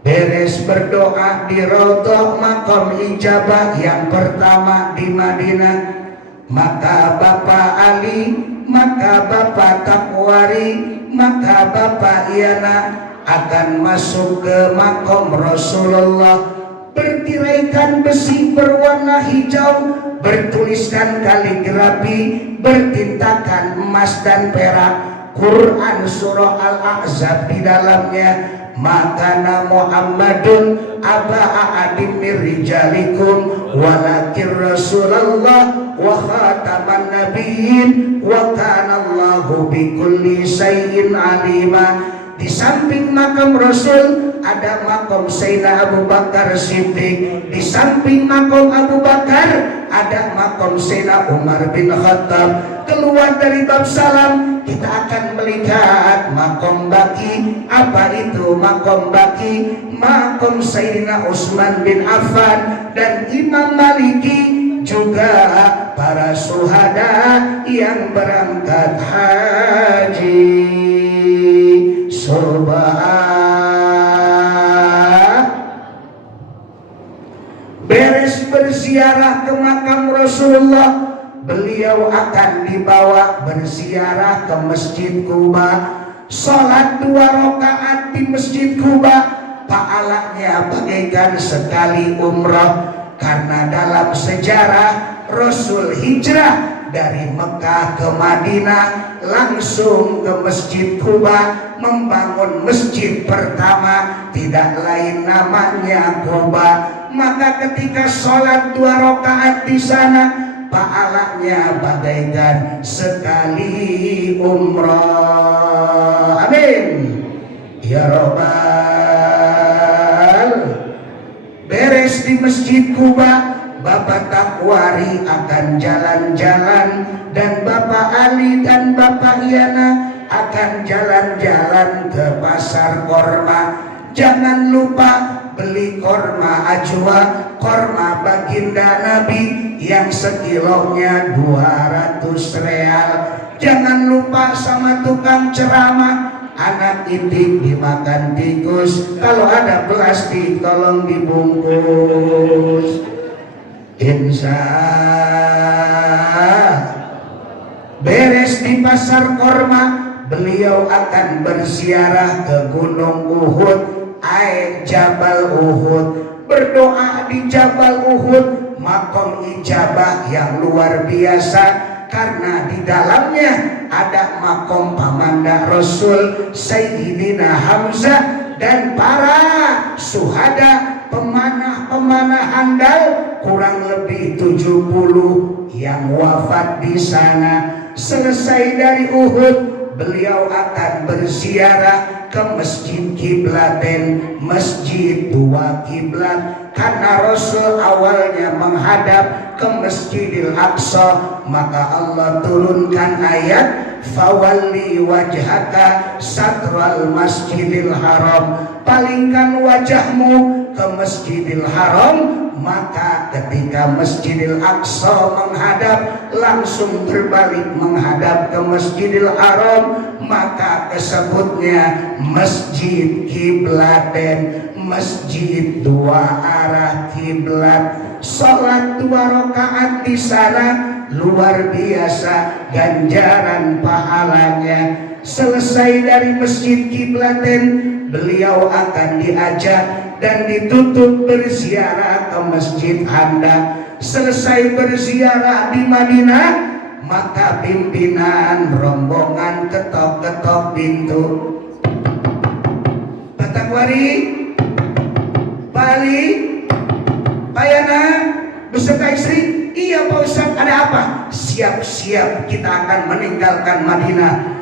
Beres berdoa di Raudhah Maqam Ijabah yang pertama di Madinah, maka Bapak Ali, maka Bapak Takwari, maka Bapak Iyana akan masuk ke Maqam Rasulullah. Bertiraikan besi berwarna hijau, bertuliskan kaligrafi, bertintakan emas dan perak, Quran surah Al-Ahzab di dalamnya. Makana Muhammadun aba ahadim mir rijalikum walakin Rasulullah wa khataman nabiyyin wa kana Allahu bikulli syai'in alima. Di samping makam Rasul ada makam Sayyidina Abu Bakar Siddiq. Di samping makam Abu Bakar ada makam Sayyidina Umar bin Khattab. Keluar dari bab salam kita akan melihat makam Baqi. Apa itu makam Baqi? Makam Sayyidina Utsman bin Affan dan Imam Maliki, juga para syuhada yang berangkat haji. Beres berziarah ke makam Rasulullah, beliau akan dibawa berziarah ke Masjid Quba. Sholat 2 rakaat di Masjid Quba pahalanya bagaikan sekali umrah, karena dalam sejarah Rasul hijrah dari Mekah ke Madinah langsung ke Masjid Quba membangun masjid pertama, tidak lain namanya Quba. Maka ketika sholat 2 rakaat di sana pahalanya bagaikan sekali umrah. Amin ya Rabbal. Beres di Masjid Quba, Bapak Takwari akan jalan-jalan dan Bapak Ali dan Bapak Iyana akan jalan-jalan ke pasar korma. Jangan lupa beli korma ajwa, korma baginda Nabi yang sekilonya 200 real. Jangan lupa sama tukang ceramah, anak itik dimakan tikus, kalau ada plastik tolong dibungkus. Insya beres di pasar korma, beliau akan berziarah ke Gunung Uhud, Jabal Uhud, berdoa di Jabal Uhud, makom ijabah yang luar biasa, karena di dalamnya ada makom pamanda Rasul Sayyidina Hamzah dan para suhada, pemanah-pemanah handal kurang lebih 70 yang wafat di sana. Selesai dari Uhud, beliau akan berziarah ke Masjid Kiblaten, Masjid 2 Kiblat, karena Rasul awalnya menghadap ke Masjidil Aqsa. Maka Allah turunkan ayat fawalli wajhaka satral masjidil haram, palingkan wajahmu ke Masjidil Haram. Maka ketika Masjidil Aqsa menghadap, langsung berbalik menghadap ke Masjidil Haram, maka disebutnya Masjid Kiblaten, masjid 2 arah kiblat. Salat 2 rakaat di sana luar biasa ganjaran pahalanya. Selesai dari Masjid Kiblaten, beliau akan diajak dan ditutup berziarah ke Masjid Handaq. Selesai berziarah di Madinah, maka pimpinan rombongan ketok-ketok pintu. Pak Takwari, Bali, Bayana beserta istri. Iya Pak Ustaz, ada apa? Siap-siap kita akan meninggalkan Madinah.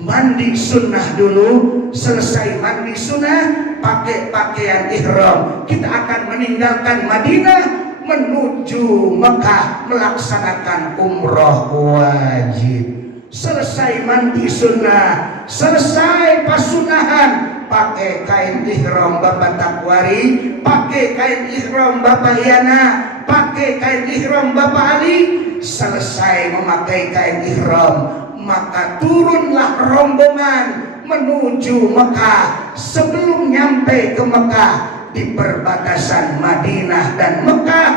Mandi sunnah dulu, selesai mandi sunnah pakai pakaian ihram, kita akan meninggalkan Madinah menuju Mekah melaksanakan umroh wajib. Selesai mandi sunnah, selesai pasunahan, pakai kain ihram Bapak Takwari, pakai kain ihram Bapak Yana, pakai kain ihram Bapak Ali. Selesai memakai kain ihram, maka turunlah rombongan menuju Mekah. Sebelum nyampe ke Mekah, di perbatasan Madinah dan Mekah,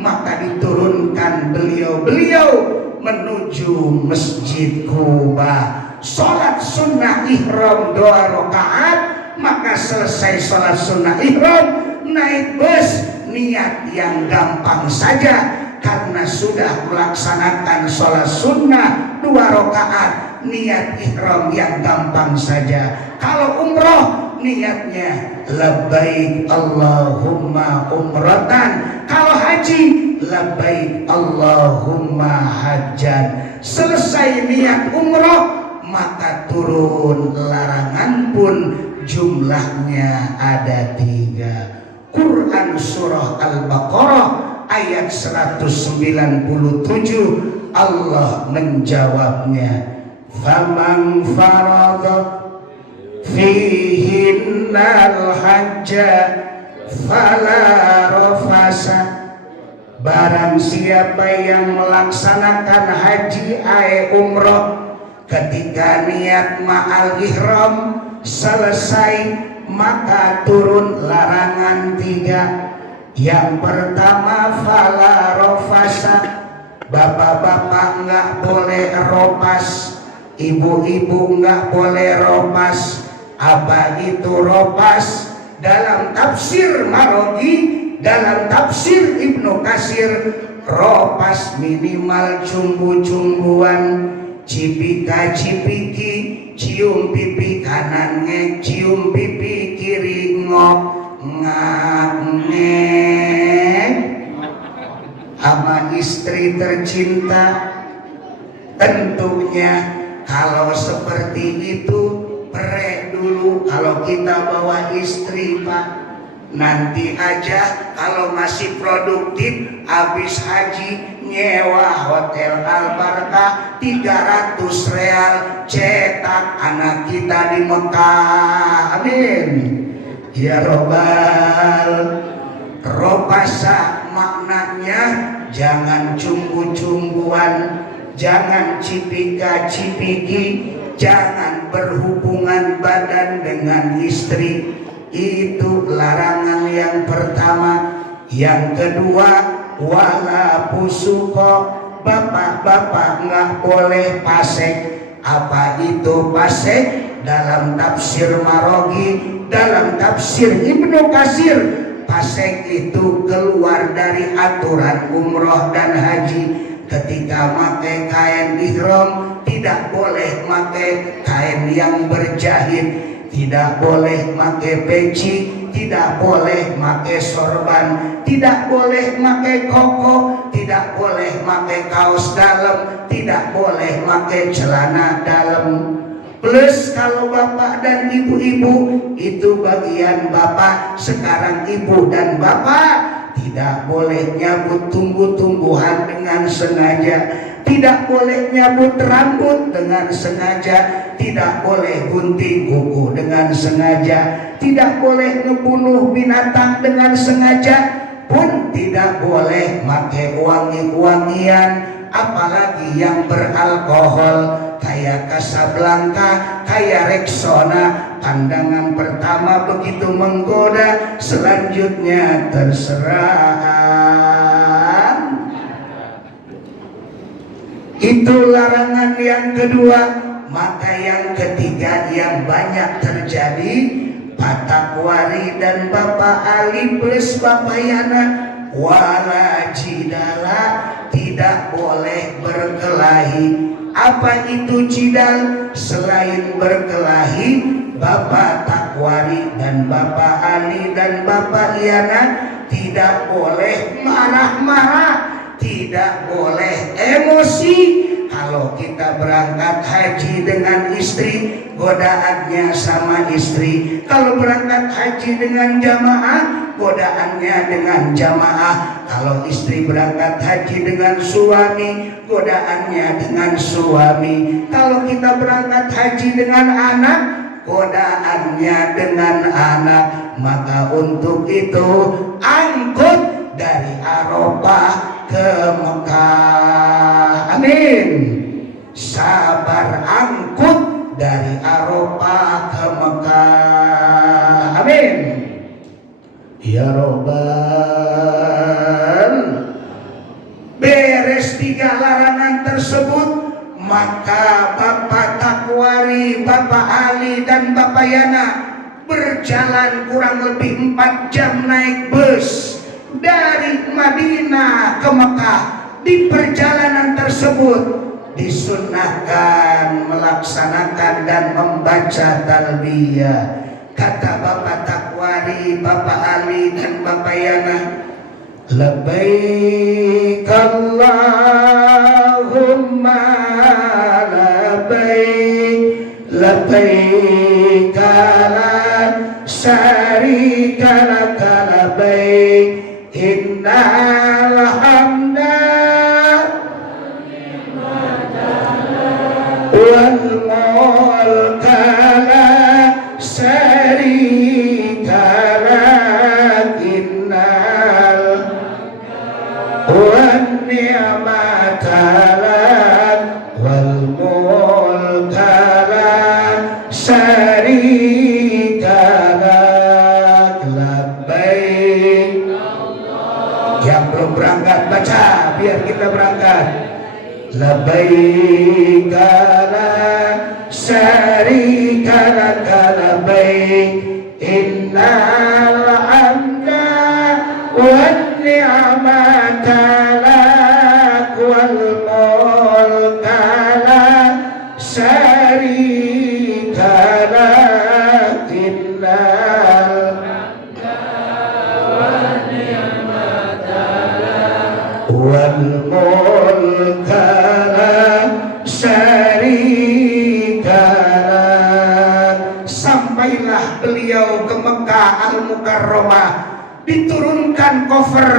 maka diturunkan beliau-beliau menuju Masjid Quba. Sholat sunnah ihram 2 rakaat, maka selesai sholat sunnah ihram, naik bus, niat yang gampang saja, karena sudah melaksanakan sholat sunnah 2 rakaat, niat ihram yang gampang saja. Kalau umroh niatnya labbaik Allahumma umratan, kalau haji labbaik Allahumma hajjan. Selesai niat umroh, maka turun larangan pun jumlahnya ada 3. Quran surah Al-Baqarah ayat 197 Allah menjawabnya, faman farada fihinnal hajja fala rafasa, barang siapa yang melaksanakan haji umroh ketika niat ma'al ihram selesai, maka turun larangan 3. Yang pertama fala rafasa, bapak-bapak nggak boleh ropas. Ibu-ibu nggak boleh ropas. Apa itu ropas? Dalam tafsir Marogi, dalam tafsir Ibnu Katsir, ropas minimal cumbu-cumbuan, cipika-cipiki, cium pipi kanan ngek, cium pipi kiri ngok ngek. Sama istri tercinta, tentunya kalau seperti itu perek dulu kalau kita bawa istri Pak. Nanti aja kalau masih produktif habis haji nyewa hotel Al-Barkah 300 real, cetak anak kita di Mekah. Amin ya robbal. Ropasa maknanya jangan cumbu-cumbuan, jangan cipika-cipiki, jangan berhubungan badan dengan istri. Itu larangan yang pertama. Yang kedua, wala pusuko, bapak-bapak nggak boleh pasek. Apa itu pasek? Dalam tafsir Marogi, dalam tafsir Ibnu Katsir, pasek itu keluar dari aturan umroh dan haji. Ketika pakai kain ihram, tidak boleh pakai kain yang berjahit, tidak boleh pakai peci, tidak boleh pakai sorban, tidak boleh pakai koko, tidak boleh pakai kaos dalam, tidak boleh pakai celana dalam. Plus kalau bapak dan ibu-ibu, itu bagian bapak, sekarang ibu dan bapak tidak boleh nyabut tumbuh-tumbuhan dengan sengaja, tidak boleh nyabut rambut dengan sengaja, tidak boleh gunting kuku dengan sengaja, tidak boleh ngebunuh binatang dengan sengaja, pun tidak boleh pakai wangi-wangian, apalagi yang beralkohol kayak Casablanca, kayak Rexona. Pandangan pertama begitu menggoda, selanjutnya terserah. Itu larangan yang kedua. Maka yang ketiga yang banyak terjadi, Pak Takwari dan Bapak Ali plus Bapak Yana, wala jidala, tidak boleh berkelahi. Apa itu jidal? Selain berkelahi, Bapak Takwari dan Bapak Ali dan Bapak Yana tidak boleh marah-marah, tidak boleh emosi. Kalau kita berangkat haji dengan istri, godaannya sama istri. Kalau berangkat haji dengan jamaah, godaannya dengan jamaah. Kalau istri berangkat haji dengan suami, godaannya dengan suami. Kalau kita berangkat haji dengan anak, godaannya dengan anak. Maka untuk itu angkut dari Arafah ke Mekah. Amin. Sabar angkut dari Arafah ke Mekah. Amin ya robbal. Beres 3 larangan tersebut, maka Bapak Takwari, Bapak Ali dan Bapak Yana berjalan kurang lebih 4 jam naik bus dari Madinah ke Mekah. Di perjalanan tersebut disunnahkan melaksanakan dan membaca talbiyah. Kata Bapak Takwari, Bapak Ali dan Bapak Yana, labbaik Allahumma labbaik, labbaik la syarika laka labbaik, innal hamda wal mulka la syarika lak, innal wan ni'mata lak wal mulka la syarika lak, labbaik. Yang belum berangkat baca biar kita berangkat. labbaik la syarika lak labbaik innal hamda wan ni'mata lak wal mulka la syarika lak innal wal mulka la syarika lah. Sampailah beliau ke Mekah Al-Mukarramah, diturunkan kofer,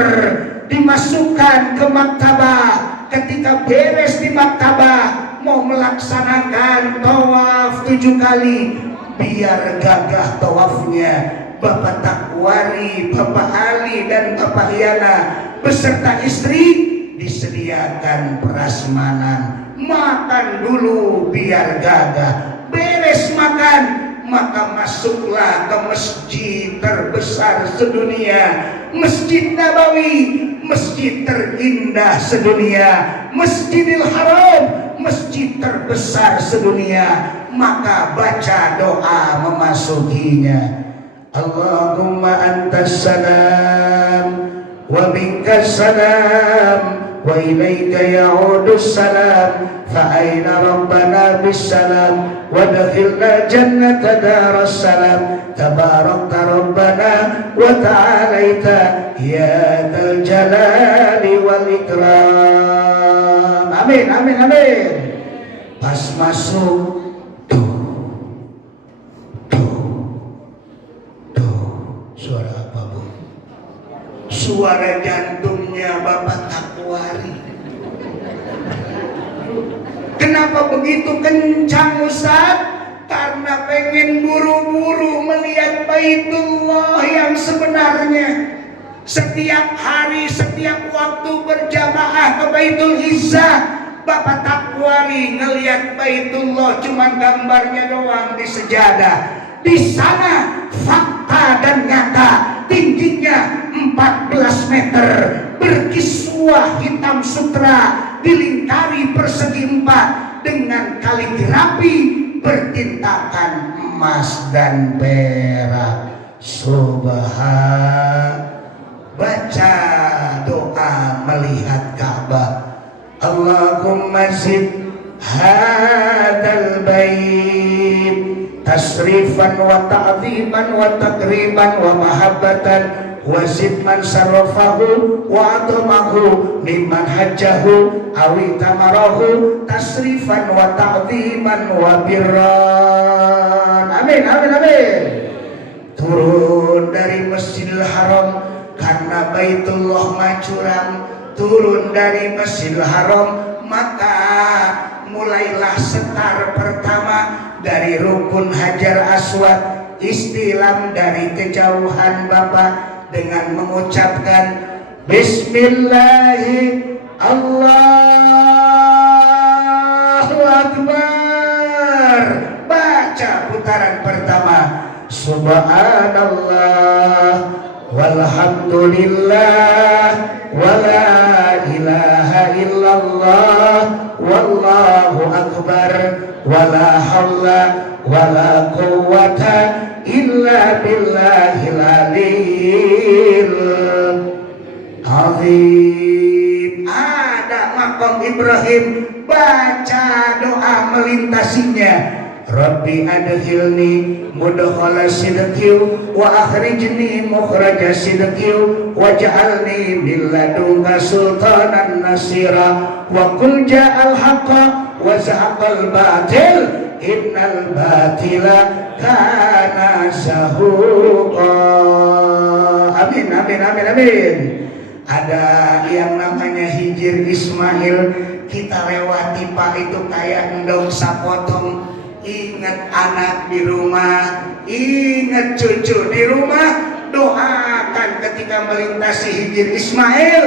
dimasukkan ke maktabah. Ketika beres di maktabah, mau melaksanakan tawaf 7 kali, biar gagah tawafnya, Bapak Takwari, Bapak Ali dan Bapak Yana beserta istri disediakan prasmanan. Makan dulu biar gagah. Beres makan, maka masuklah ke masjid terbesar sedunia, Masjid Nabawi, masjid terindah sedunia, Masjidil Haram, masjid terbesar sedunia. Maka baca doa memasukinya. Allahumma antas salam wa minkas salam wa ilaika ya'udus salam fa aina rabbana bis salam wa dakhilna jannata daras salam tabarakta rabbana wa ta'alaita ya dzal jalali wal ikram. Amin amin amin. Pas masuk suara apa bu? Suara jantungnya Bapak Takwari. Kenapa begitu kencang Ustaz? Karena pengen buru-buru melihat Baitullah yang sebenarnya. Setiap hari, setiap waktu berjamaah ke Baitul Izzah, Bapak Takwari ngelihat Baitullah cuman gambarnya doang di sejadah. Di sana fakta dan nyata, tingginya 14 meter, berkiswah hitam sutra, dilingkari persegi 4 dengan kaligrafi bertintakan emas dan perak. Subhan, baca doa melihat Ka'bah. Allahumma zid hadal bait tasrifan wa ta'ziman wa takriman wa mahabbatan wa zid man sarrafahu wa atamahu mimman hajjahu awi tamarahu tasrifan wa ta'ziman wa birran. Amin amin amin. Turun dari Masjidil Haram karena Baitullah macuram, turun dari Masjidil Haram, maka mulailah setar pertama dari rukun Hajar Aswad, istilam dari kejauhan Bapak dengan mengucapkan Bismillahi Allahu Akbar. Baca putaran pertama Subhanallah walhamdulillah wala ilaha illallah wallahu akbar wala haula wala quwwata illa billahil aliyil azim. Ada maqam Ibrahim, baca doa melintasinya. Rabbi adkhilni mudkhala sidqi wa akhrijni mukhraja sidqi waj'alni min ladunka sultanan nasira wa qul ja'al haqqa wa zahaqal batil innal batila kana zahuqa. Amin amin amin amin. Ada yang namanya Hijir Ismail, kita lewati Pak itu kayak endong sapotong. Ingat anak di rumah, ingat cucu di rumah. Doakan ketika melintasi Hijir Ismail,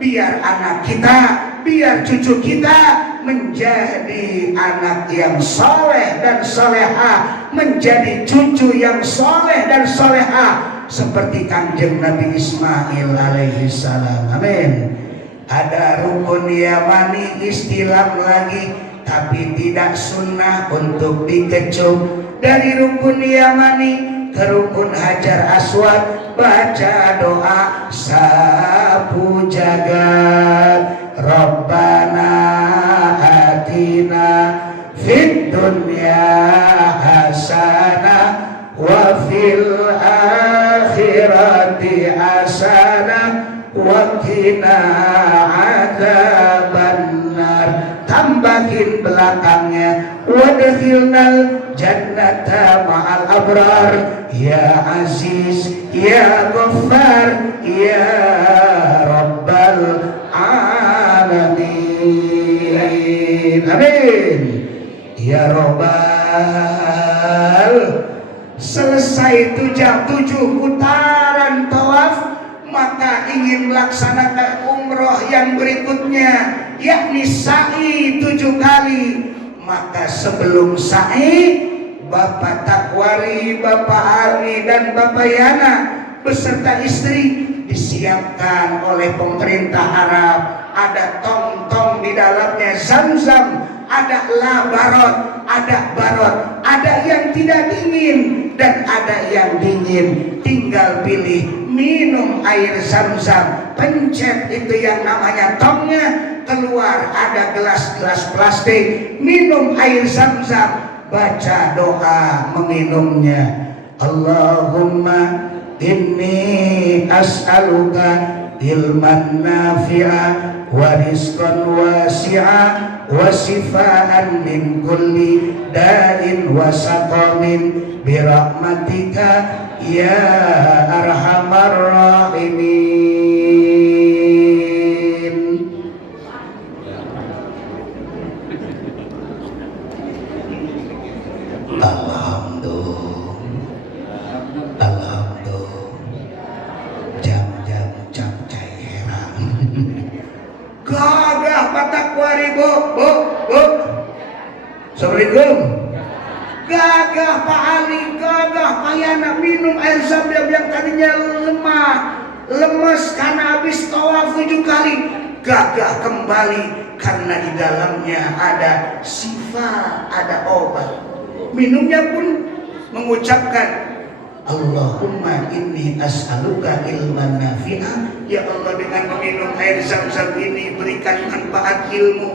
biar anak kita, biar cucu kita menjadi anak yang soleh dan solehah, menjadi cucu yang soleh dan solehah seperti Kanjeng Nabi Ismail alaihi salam. Amin. ada rukun yamani istilam lagi, tapi tidak sunnah untuk dikecup. Dari rukun yamani ke rukun hajar aswad, baca doa sapu jagat. Rabbana atina fid dunya hasanah wa fil akhirati hasanah wa qina adzabannar. Tambahin belakangnya wadkhilnal jannata ma'al abrar ya aziz ya ghaffar ya rabbal alamin. Amin ya robbal. Selesai itu jam 7 putaran tawaf, maka ingin melaksanakan umroh yang berikutnya, yakni sa'i 7 kali. Maka sebelum sa'i, Bapak Takwari, Bapak Ali dan Bapak Yana beserta istri disiapkan oleh pemerintah Arab. Ada tong-tong di dalamnya Zam-zam, ada labarot, ada barot, ada yang tidak dingin dan ada yang dingin. Tinggal pilih minum air Zam-zam, pencet itu yang namanya tongnya, keluar ada gelas-gelas plastik, minum air Zam-zam, baca doa meminumnya. Allahumma inni as'aluka ilman nafi'a wa rizqan wasi'a wa shifaan min kulli da'in wa saqamin bi rahmatika ya arhamar rahimin. Gagah Pak Takwari, bu. Assalamualaikum. Gagah Pak Ali, gagah Pak Yana minum air Zam-zam yang tadinya lemah, lemes karena habis tawaf 7 kali. Gagah kembali karena di dalamnya ada syifa, ada obat. Minumnya pun mengucapkan Allahumma inni as'aluka ilman nafi'ah. Ya Allah, dengan meminum air Zam-zam ini berikan manfaat ilmu,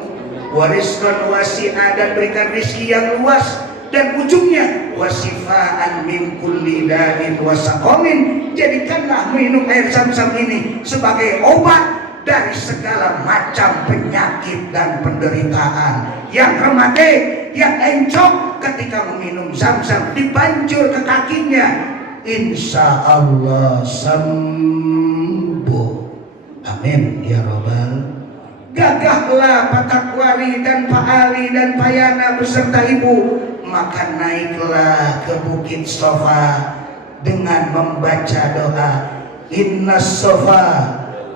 warizqan wasi'ah, dan berikan rizki yang luas, dan ujungnya wasifaan min kulli da'in wasaqamin. Jadikanlah minum air Zam-zam ini sebagai obat dari segala macam penyakit dan penderitaan. Yang rematik, yang encok, ketika meminum Zam-zam dibanjur ke kakinya, insya Allah sembuh. Amin ya robbal. Gagahlah Pak Takwari dan Pak Ali dan Pak Yana beserta ibu, maka naiklah ke Bukit Sofa dengan membaca doa Innas Sofa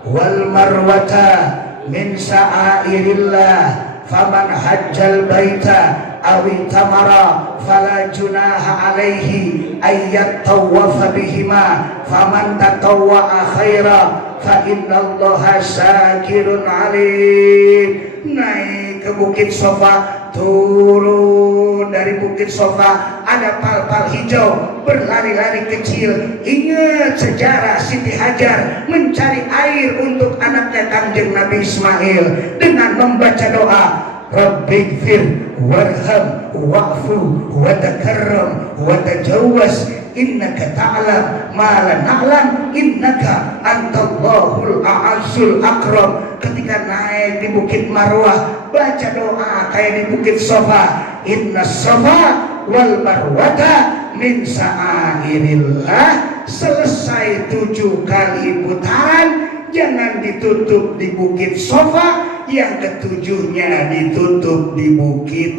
wal Marwata min sa'airillah faman hajjal baita awi tamara fala junaha alaihi ayyat tawafa bihima faman tatawwa'a khaira fa innallaha syakirun alim. Naik ke Bukit Sofa, turun dari Bukit Sofa, ada pal-pal hijau berlari-lari kecil. Ingat sejarah Siti Hajar mencari air untuk anaknya Kanjeng Nabi Ismail dengan membaca doa Rabbighfir warham wa'fu wa takarram wa tajawwaz innaka ta'lam ma la na'lam innaka antallahul a'azzul akram. Ketika naik di Bukit Marwah, baca doa kayak di Bukit Sofa, Innas Sofa wal Marwata min sa'airillah. Selesai 7 kali putaran, jangan ditutup di Bukit Sofa, yang ketujuhnya ditutup di Bukit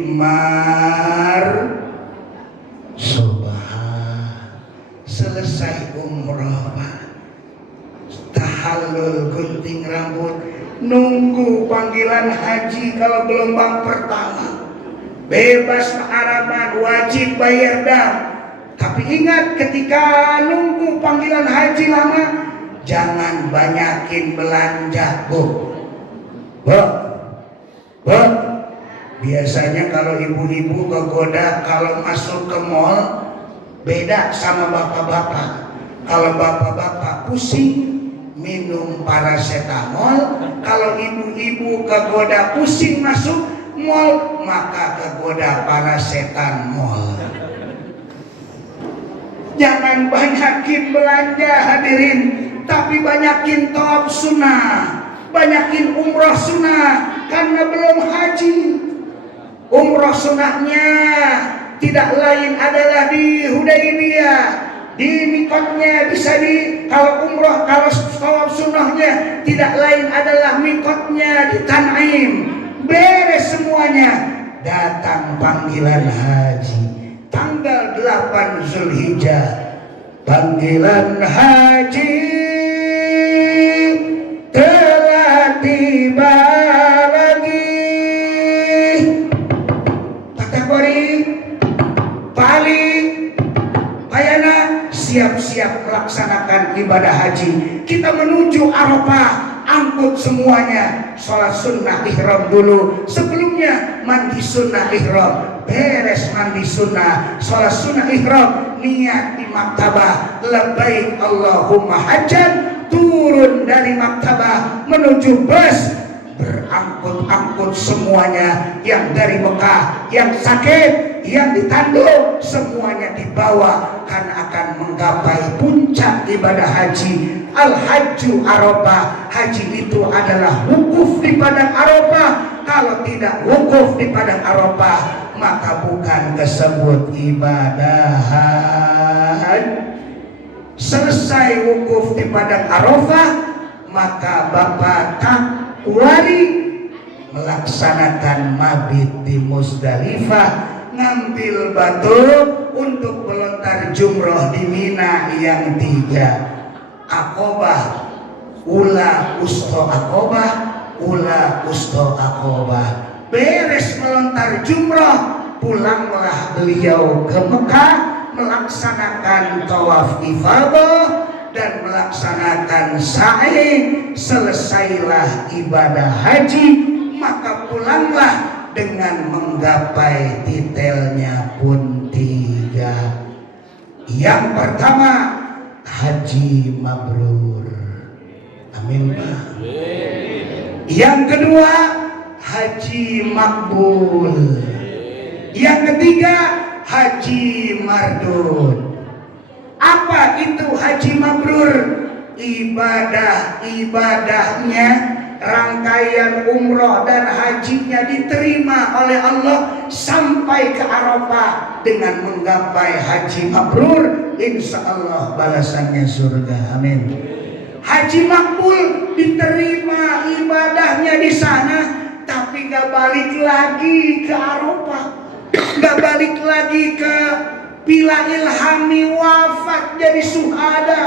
Subhan. Selesai umroh, Pak, tahallul, gunting rambut, nunggu panggilan haji. Kalau gelombang pertama bebas kearaman, wajib bayar dam. Tapi ingat, ketika nunggu panggilan haji lama, jangan banyakin belanja, Bu. Biasanya kalau ibu-ibu kegoda kalau masuk ke mall beda sama bapak-bapak. Kalau bapak-bapak pusing minum paracetamol, kalau ibu-ibu kegoda pusing masuk mall maka kegoda paracetamol. Jangan banyakin belanja hadirin, tapi banyakin tawaf sunnah, banyakin umroh sunnah karena belum haji. Umroh sunnahnya tidak lain adalah di Hudaybiyah, di mikotnya bisa kalau umroh, kalau tawaf sunnahnya tidak lain adalah mikotnya di Tan'im. Beres semuanya, datang panggilan haji tanggal 8 Zulhijjah. Panggilan haji telah tiba lagi. Pali, Payana siap-siap melaksanakan ibadah haji. Kita menuju Arafah, angkut semuanya. Sholat sunnah ihram dulu. Sebelumnya mandi sunnah ihram. Beres mandi sunnah, sholat sunnah ihram, niat di maktabah. Labbaik Allahumma hajjan. Turun dari maktabah menuju bus, berangkut-angkut semuanya, yang dari Mekah, yang sakit, yang ditanduk, semuanya dibawa karena akan menggapai puncak ibadah haji. Al-Hajju Arafah. Haji itu adalah wukuf di padang Arafah. Kalau tidak wukuf di padang Arafah maka bukan disebut ibadah haji. Selesai wukuf di padang Arafah maka Bapak Takwari melaksanakan mabit di Musdalifah, ngambil batu untuk melontar jumroh di Mina yang 3. Aqobah, ula usto Aqobah, ula usto Aqobah. Beres melontar jumroh, pulanglah beliau ke Mekah melaksanakan tawaf ifadah dan melaksanakan sa'i. Selesailah ibadah haji, maka pulanglah dengan menggapai titelnya pun 3. Yang pertama, haji mabrur. Amin Pak. Yang kedua, haji makbul. Yang ketiga, haji mardud. Apa itu haji mabrur? Ibadahnya, rangkaian umroh dan hajinya diterima oleh Allah sampai ke Arafah dengan menggapai haji mabrur. Insya Allah balasannya surga. Amin. Haji makbul diterima ibadahnya di sana, tapi gak balik lagi ke Arafah, gak balik lagi ke Bila Ilhami, wafat jadi syuhada.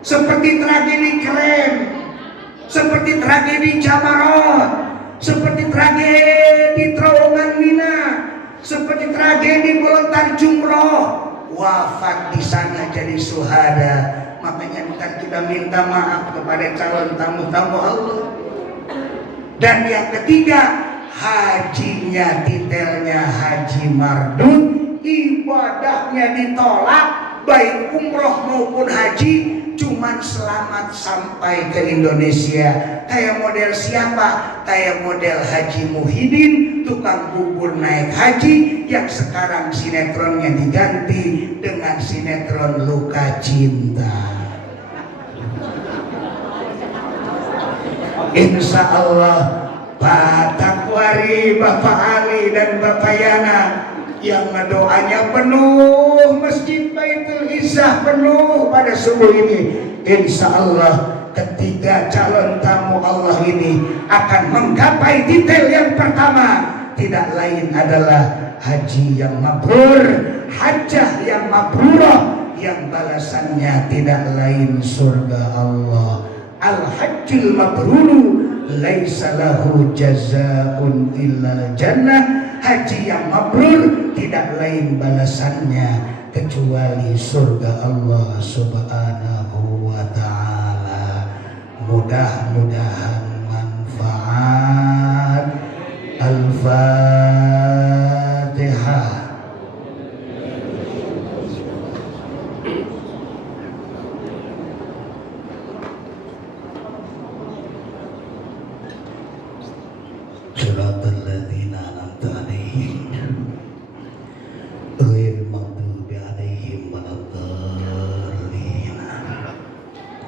Seperti tragedi Krem, seperti tragedi Jamarot, seperti tragedi terowongan Mina, seperti tragedi melontar jumroh, wafat di sana jadi syuhada. Makanya kita minta maaf kepada calon tamu-tamu Allah. Dan yang ketiga, hajinya titelnya haji mardud, ibadahnya ditolak, baik umroh maupun haji, cuman selamat sampai ke Indonesia. Kayak model siapa? Kayak model Haji Muhyiddin, tukang bubur naik haji, yang sekarang sinetronnya diganti dengan sinetron Luka Cinta. Insya Allah Pak Takwari, Bapak Ali dan Bapak Yana yang doanya penuh, Masjid Baitul Izzah penuh pada subuh ini. Insya Allah ketiga calon tamu Allah ini akan menggapai titel yang pertama, tidak lain adalah haji yang mabrur, hajjah yang mabrurah, yang balasannya tidak lain surga Allah. Al-hajjul mabruru laisa lahu jazaa'un illa jannah. Haji yang mabrur tidak lain balasannya kecuali surga Allah Subhanahu wa ta'ala. Mudah-mudahan manfaat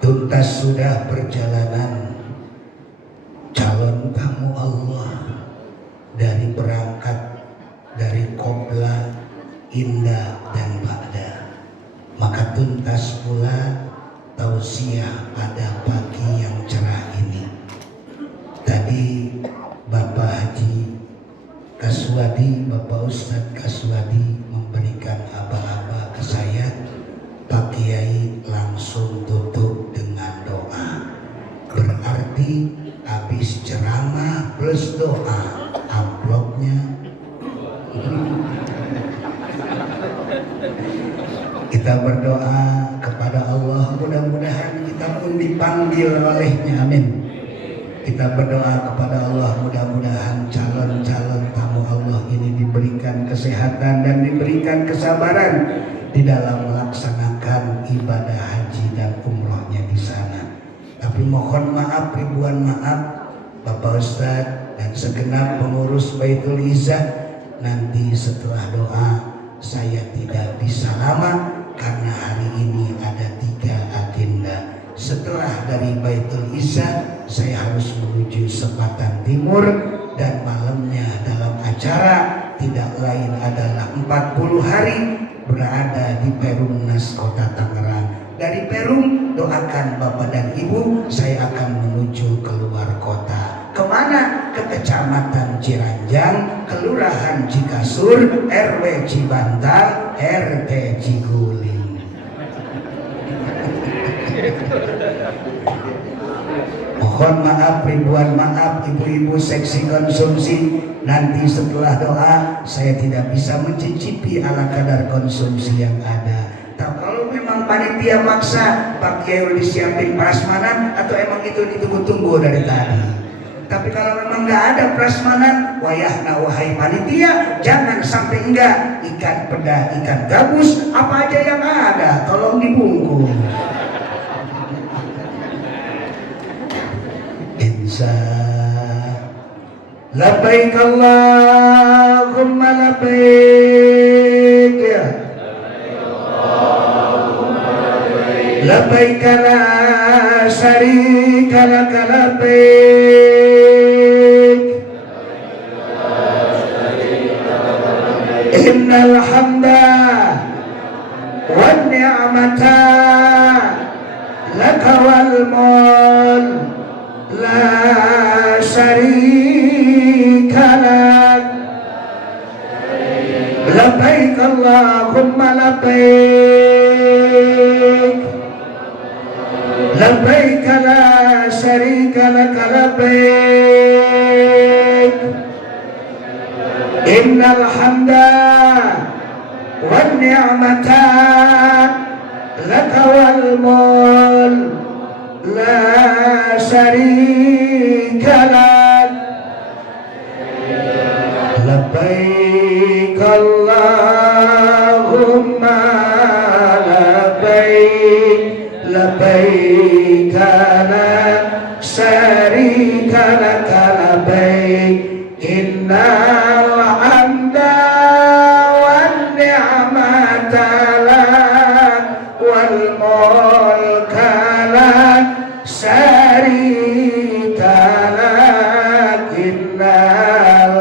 tuntas sudah perjalanan calon tamu Allah dari berangkat dari qobla, inda dan ba'da. Maka tuntas pula tausiah pada pagi yang cerah ini. Tadi Bapak Haji Kaswadi, Bapak Ustadz Kaswadi memberikan aba-aba ke saya. Pak Kiai langsung tutup dengan doa. Berarti habis ceramah plus doa, amplopnya kita berdoa kepada Allah, mudah-mudahan kita pun dipanggil olehnya, amin. Kita berdoa kepada Allah, mudah-mudahan calon-calon tamu Allah ini diberikan kesehatan dan diberikan kesabaran di dalam melaksanakan ibadah haji dan umrohnya di sana. Tapi mohon maaf, ribuan maaf Bapak Ustadz dan segenap pengurus Baitul Izzah, nanti setelah doa saya tidak bisa lama karena hari ini ada 3 agenda. Setelah dari Baitul Izzah saya harus menuju Sepatan Timur dan malamnya dalam acara tidak lain adalah 40 hari berada di Perumnas Kota Tangerang. Dari Perum doakan Bapak dan Ibu, saya akan menuju keluar kota. Kemana? Ke Kecamatan Ciranjang, Kelurahan Cikasur, RW Cibantal, RT Ciguling. Mohon maaf, ribuan maaf ibu-ibu seksi konsumsi. Nanti setelah doa saya tidak bisa mencicipi ala kadar konsumsi yang ada. Tapi kalau memang panitia maksa, Pak Kiai udah disiapin prasmanan atau emang itu ditunggu-tunggu dari tadi. Tapi kalau memang nggak ada prasmanan, wayahna wahai panitia, jangan sampai enggak. Ikan peda, ikan gabus, apa aja yang ada, tolong dibungkus. Labbaik Allahumma labbaik, labbaik la syarika lak labbaik, innal hamda wan ni'mata lak wal mulk la syarika lak, labbaik Allahumma labbaik, labbaik la syarika lak labbaik, innal hamda wan ni'mata lak wal mulk la syarika lak, labbaik Allahumma labbaik, labbaik la syarika lak labbaik, innal hamda wan ni'mata lak wal mulka syarika lak, innal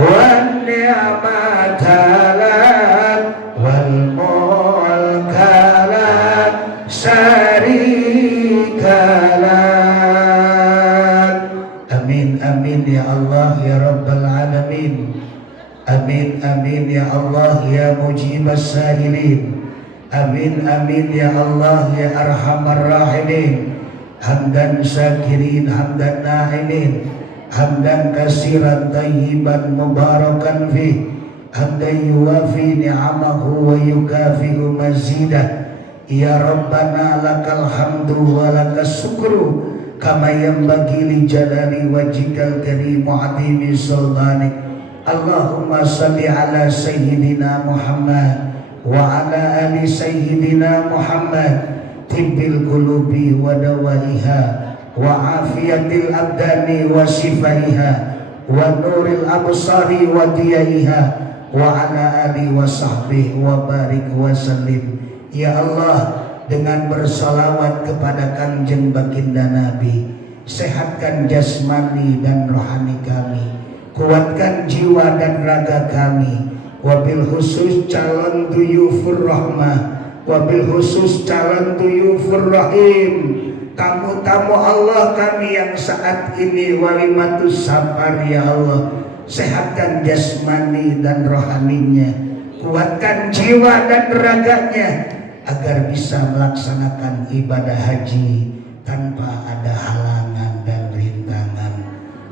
wan ni'mata lak wal mulka lak syarika lak. Amin amin ya Allah ya Rabbal alamin. Amin amin ya Allah ya mujibas sa'ilin. Amin amin ya Allah ya arhamar rahimin. Hamdan syakirin, hamdan na'imin, hamdan kasiran tayyiban mubarakan fih, hamdan yuwafi ni'amahu wa yukafi'u mazidah. Ya Rabbana lakal hamdu wa lakas syukru kama yanbaghi li jalali wajhikal karim wa 'azimi sultanik. Allahumma shalli ala sayyidina Muhammad wa ala ali sayyidina Muhammad, tibbil qulubi wa dawaiha wa afiyatil abdani wa shifaiha wa nuril absari wa diyaiha wa ala ali wa sahbihi wa barik wa sallim. Ya Allah, dengan bersalawat kepada Kangjeng Baginda Nabi. Sehatkan jasmani dan rohani kami, kuatkan jiwa dan raga kami, wabil khusus calon duyufur rahmah, wabil khusus calon duyufur rahim, tamu-tamu Allah kami yang saat ini walimatus safar. Ya Allah, sehatkan jasmani dan rohaninya, kuatkan jiwa dan raganya agar bisa melaksanakan ibadah haji tanpa ada halangan dan rintangan.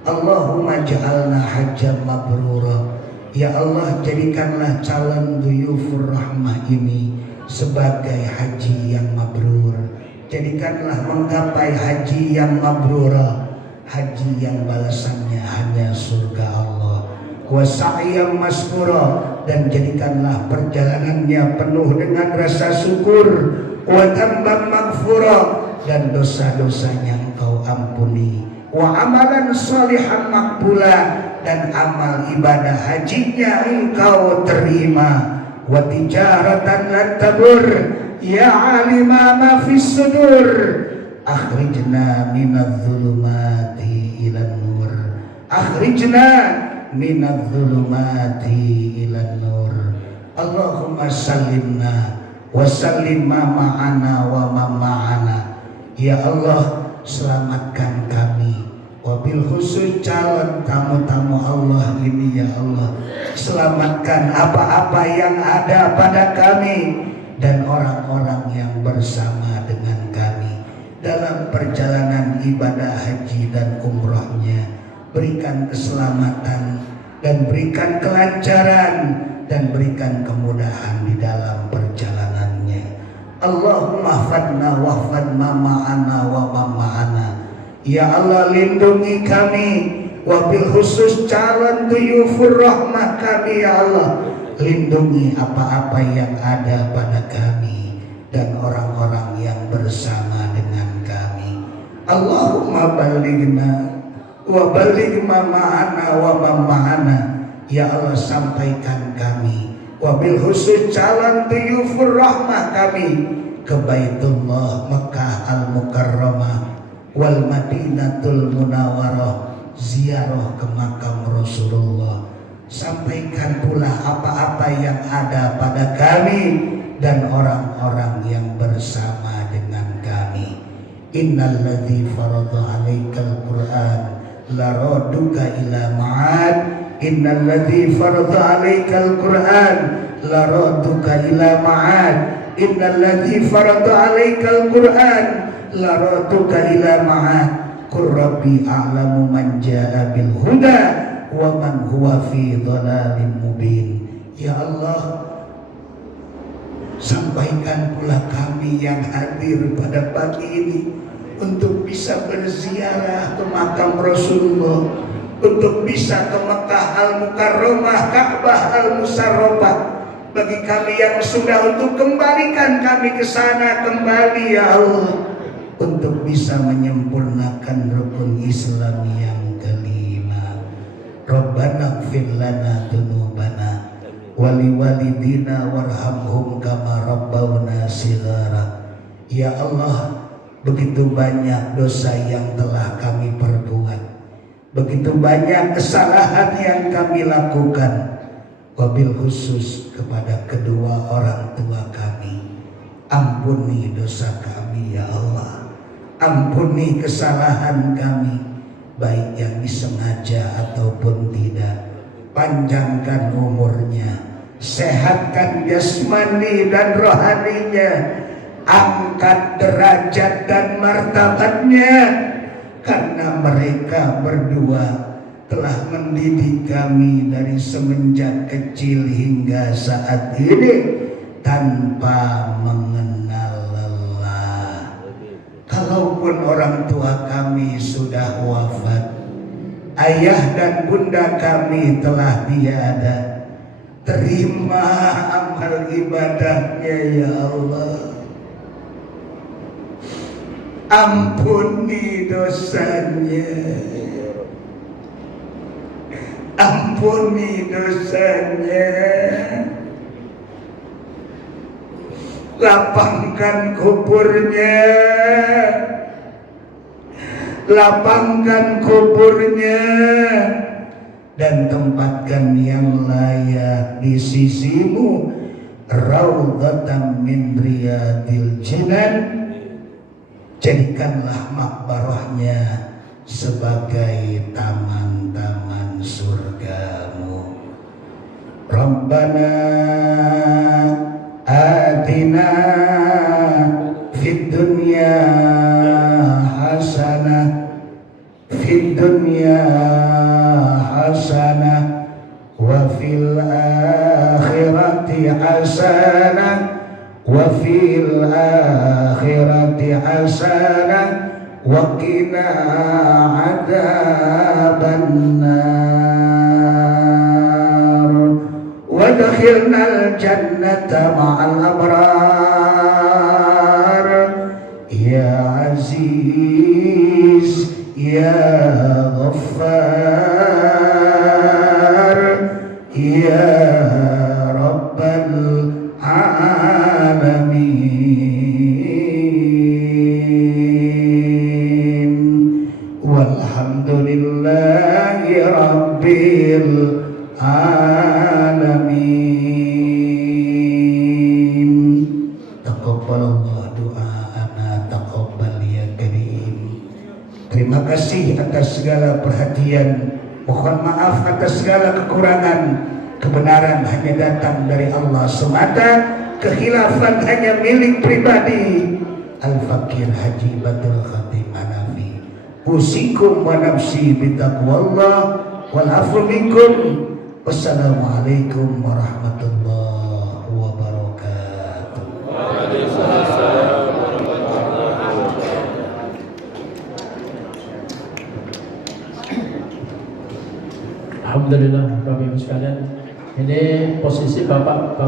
Allahumma ja'alna hajjam mabrura. Ya Allah, jadikanlah calon duyufur rahmah ini sebagai haji yang mabrur. Jadikanlah menggapai haji yang mabrura, haji yang balasannya hanya surga Allah. Wa sa'yam maskura, dan jadikanlah perjalanannya penuh dengan rasa syukur. Wa tambam maghfura, dan dosa-dosanya Engkau ampuni. Wa amalan salihan makbula, dan amal ibadah hajinya Engkau terima. Wa tijaratan lan tabur, ya alima ma fis sudur, akhrijna minadz zulumati ilan nur, akhrijna minadz zulumati ilan nur. Allahumma sallimna wa sallim ma ma'ana wa ma ma'ana. Ya Allah, selamatkan kami, wabil khusus calon tamu-tamu Allah ini. Ya Allah, selamatkan apa-apa yang ada pada kami dan orang-orang yang bersama dengan kami dalam perjalanan ibadah haji dan umrohnya. Berikan keselamatan dan berikan kelancaran dan berikan kemudahan di dalam perjalanannya. Allahumma fadna wahfad ma ma'ana wa ma ma'ana. Ya Allah, lindungi kami, wabil khusus calon duyufur rahmah kami. Ya Allah, lindungi apa-apa yang ada pada kami dan orang-orang yang bersama dengan kami. Allahumma balighna wa baligh ma ma'ana wa ma ma'ana. Ya Allah, sampaikan kami, wabil khusus calon duyufur rahmah kami, ke Baitullah Mekah Al-Mukarramah wal Madinatul Munawwarah, ziarah ke makam Rasulullah. Sampaikan pula apa-apa yang ada pada kami dan orang-orang yang bersama dengan kami. Innalladzi farada 'alaikal Qur'an la raduka ila ma'ad. Innalladzi farada 'alaikal Qur'an la raduka ila ma'ad. Innalladzi farada 'alaikal Qur'an la raduka ila ma'ad. Qur rabbi a'lamu man jaa'a bil huda wa man huwa fi dhalalin mubin. Ya Allah, sampaikan pula kami yang hadir pada pagi ini untuk bisa berziarah ke makam Rasulullah, untuk bisa ke Mekah Al-Mukarramah, Ka'bah Al-Musarrafah. Bagi kami yang sudah, untuk kembalikan kami ke sana kembali. Ya Allah, untuk bisa menyempurnakan rukun Islam yang kelima. Rabbana ighfir lana dzunubana wali walidina warhamhum kama rabbawna shighara. Ya Allah, begitu banyak dosa yang telah kami perbuat, begitu banyak kesalahan yang kami lakukan, wabil khusus kepada kedua orang tua kami. Ampuni dosa kami ya Allah, ampuni kesalahan kami, baik yang disengaja ataupun tidak. Panjangkan umurnya, sehatkan jasmani dan rohaninya, angkat derajat dan martabatnya, karena mereka berdua telah mendidik kami dari semenjak kecil hingga saat ini tanpa mengenal lelah. Kalaupun orang tua kami sudah wafat, ayah dan bunda kami telah tiada, terima amal ibadahnya ya Allah. Ampuni dosanya, ampuni dosanya. lapangkan kuburnya, lapangkan kuburnya, dan tempatkan yang layak di sisimu, raudhatan min riyadil jinan. Jadikanlah makbarahnya sebagai taman-taman surgamu. Rabbana atina fid dunya hasanah, fid dunya hasanah, wa fil akhirati hasanah, wa fil akhirati hasanah, wa qina adzabannar, wa adkhilnal jannata ma'al abrar, ya aziz ya ghaffar ya rabbal alamin. Walhamdulillahi rabbil alamin. Taqabbalallah du'aana, taqabbal ya karim. Terima kasih atas segala perhatian. Mohon maaf atas segala kekurangan. Kebenaran hanya datang dari Allah semata, kekhilafan hanya milik pribadi. Al-Fakir Haji Badrul Khatib Hanafi. Usikum wa nafsi bitaqwallah wal afu minkum. Wassalamualaikum warahmatullahi wabarakatuh. Alhamdulillah, Bapak Ibu sekalian. Ini posisi bapak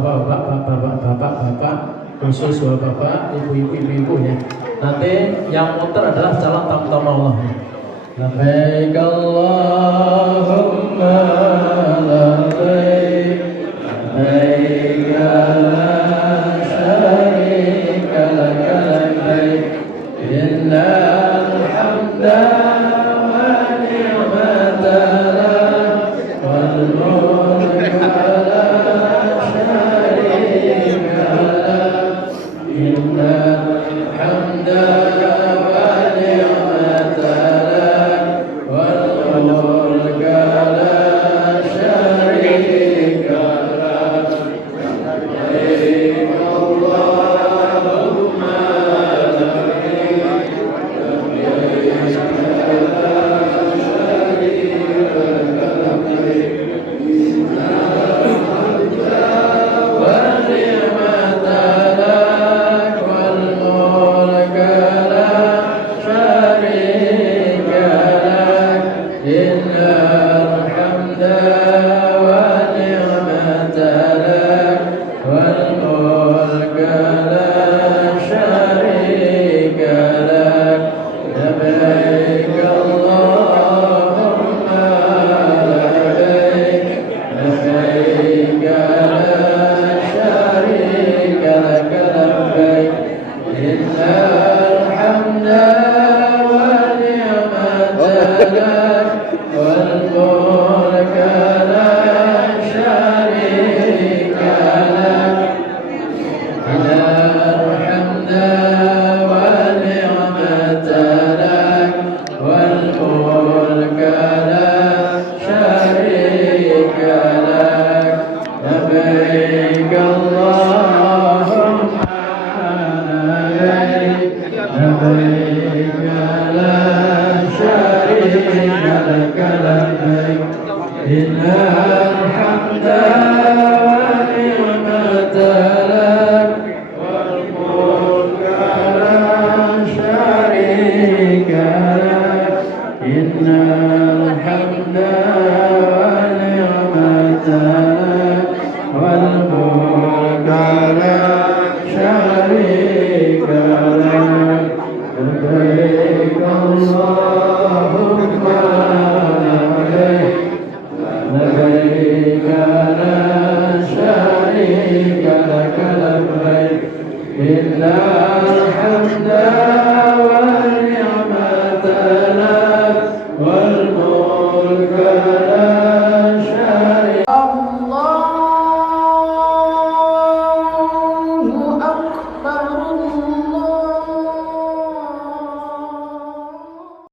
khusus bapak, ibu ya. Nanti yang muter adalah calon tamu-tamu Allah. Labbaik Allahumma labbaik, labbaik la syarika lak labbaik, innal hamda wa ni'mata lak wal mulka la syarika lak, innal hamda wa ni'mata lak wal mulka la syarika lak. Labbaik Allahumma labbaik, labbaik la syarika lak labbaik, innal hamda wa ni'mata lak wal mulka la syarika lak, innal hamda wa ni'mata lak wal mulka la syarika lak. Labbaik Allahumma labbaik, labbaik la syarika lak labbaik, innal hamda wa ni'mata lak wal mulka la syarika lak, innal hamda wa ni'mata lak wal mulka la syarika lak. Labbaik Allahumma labbaik, labbaik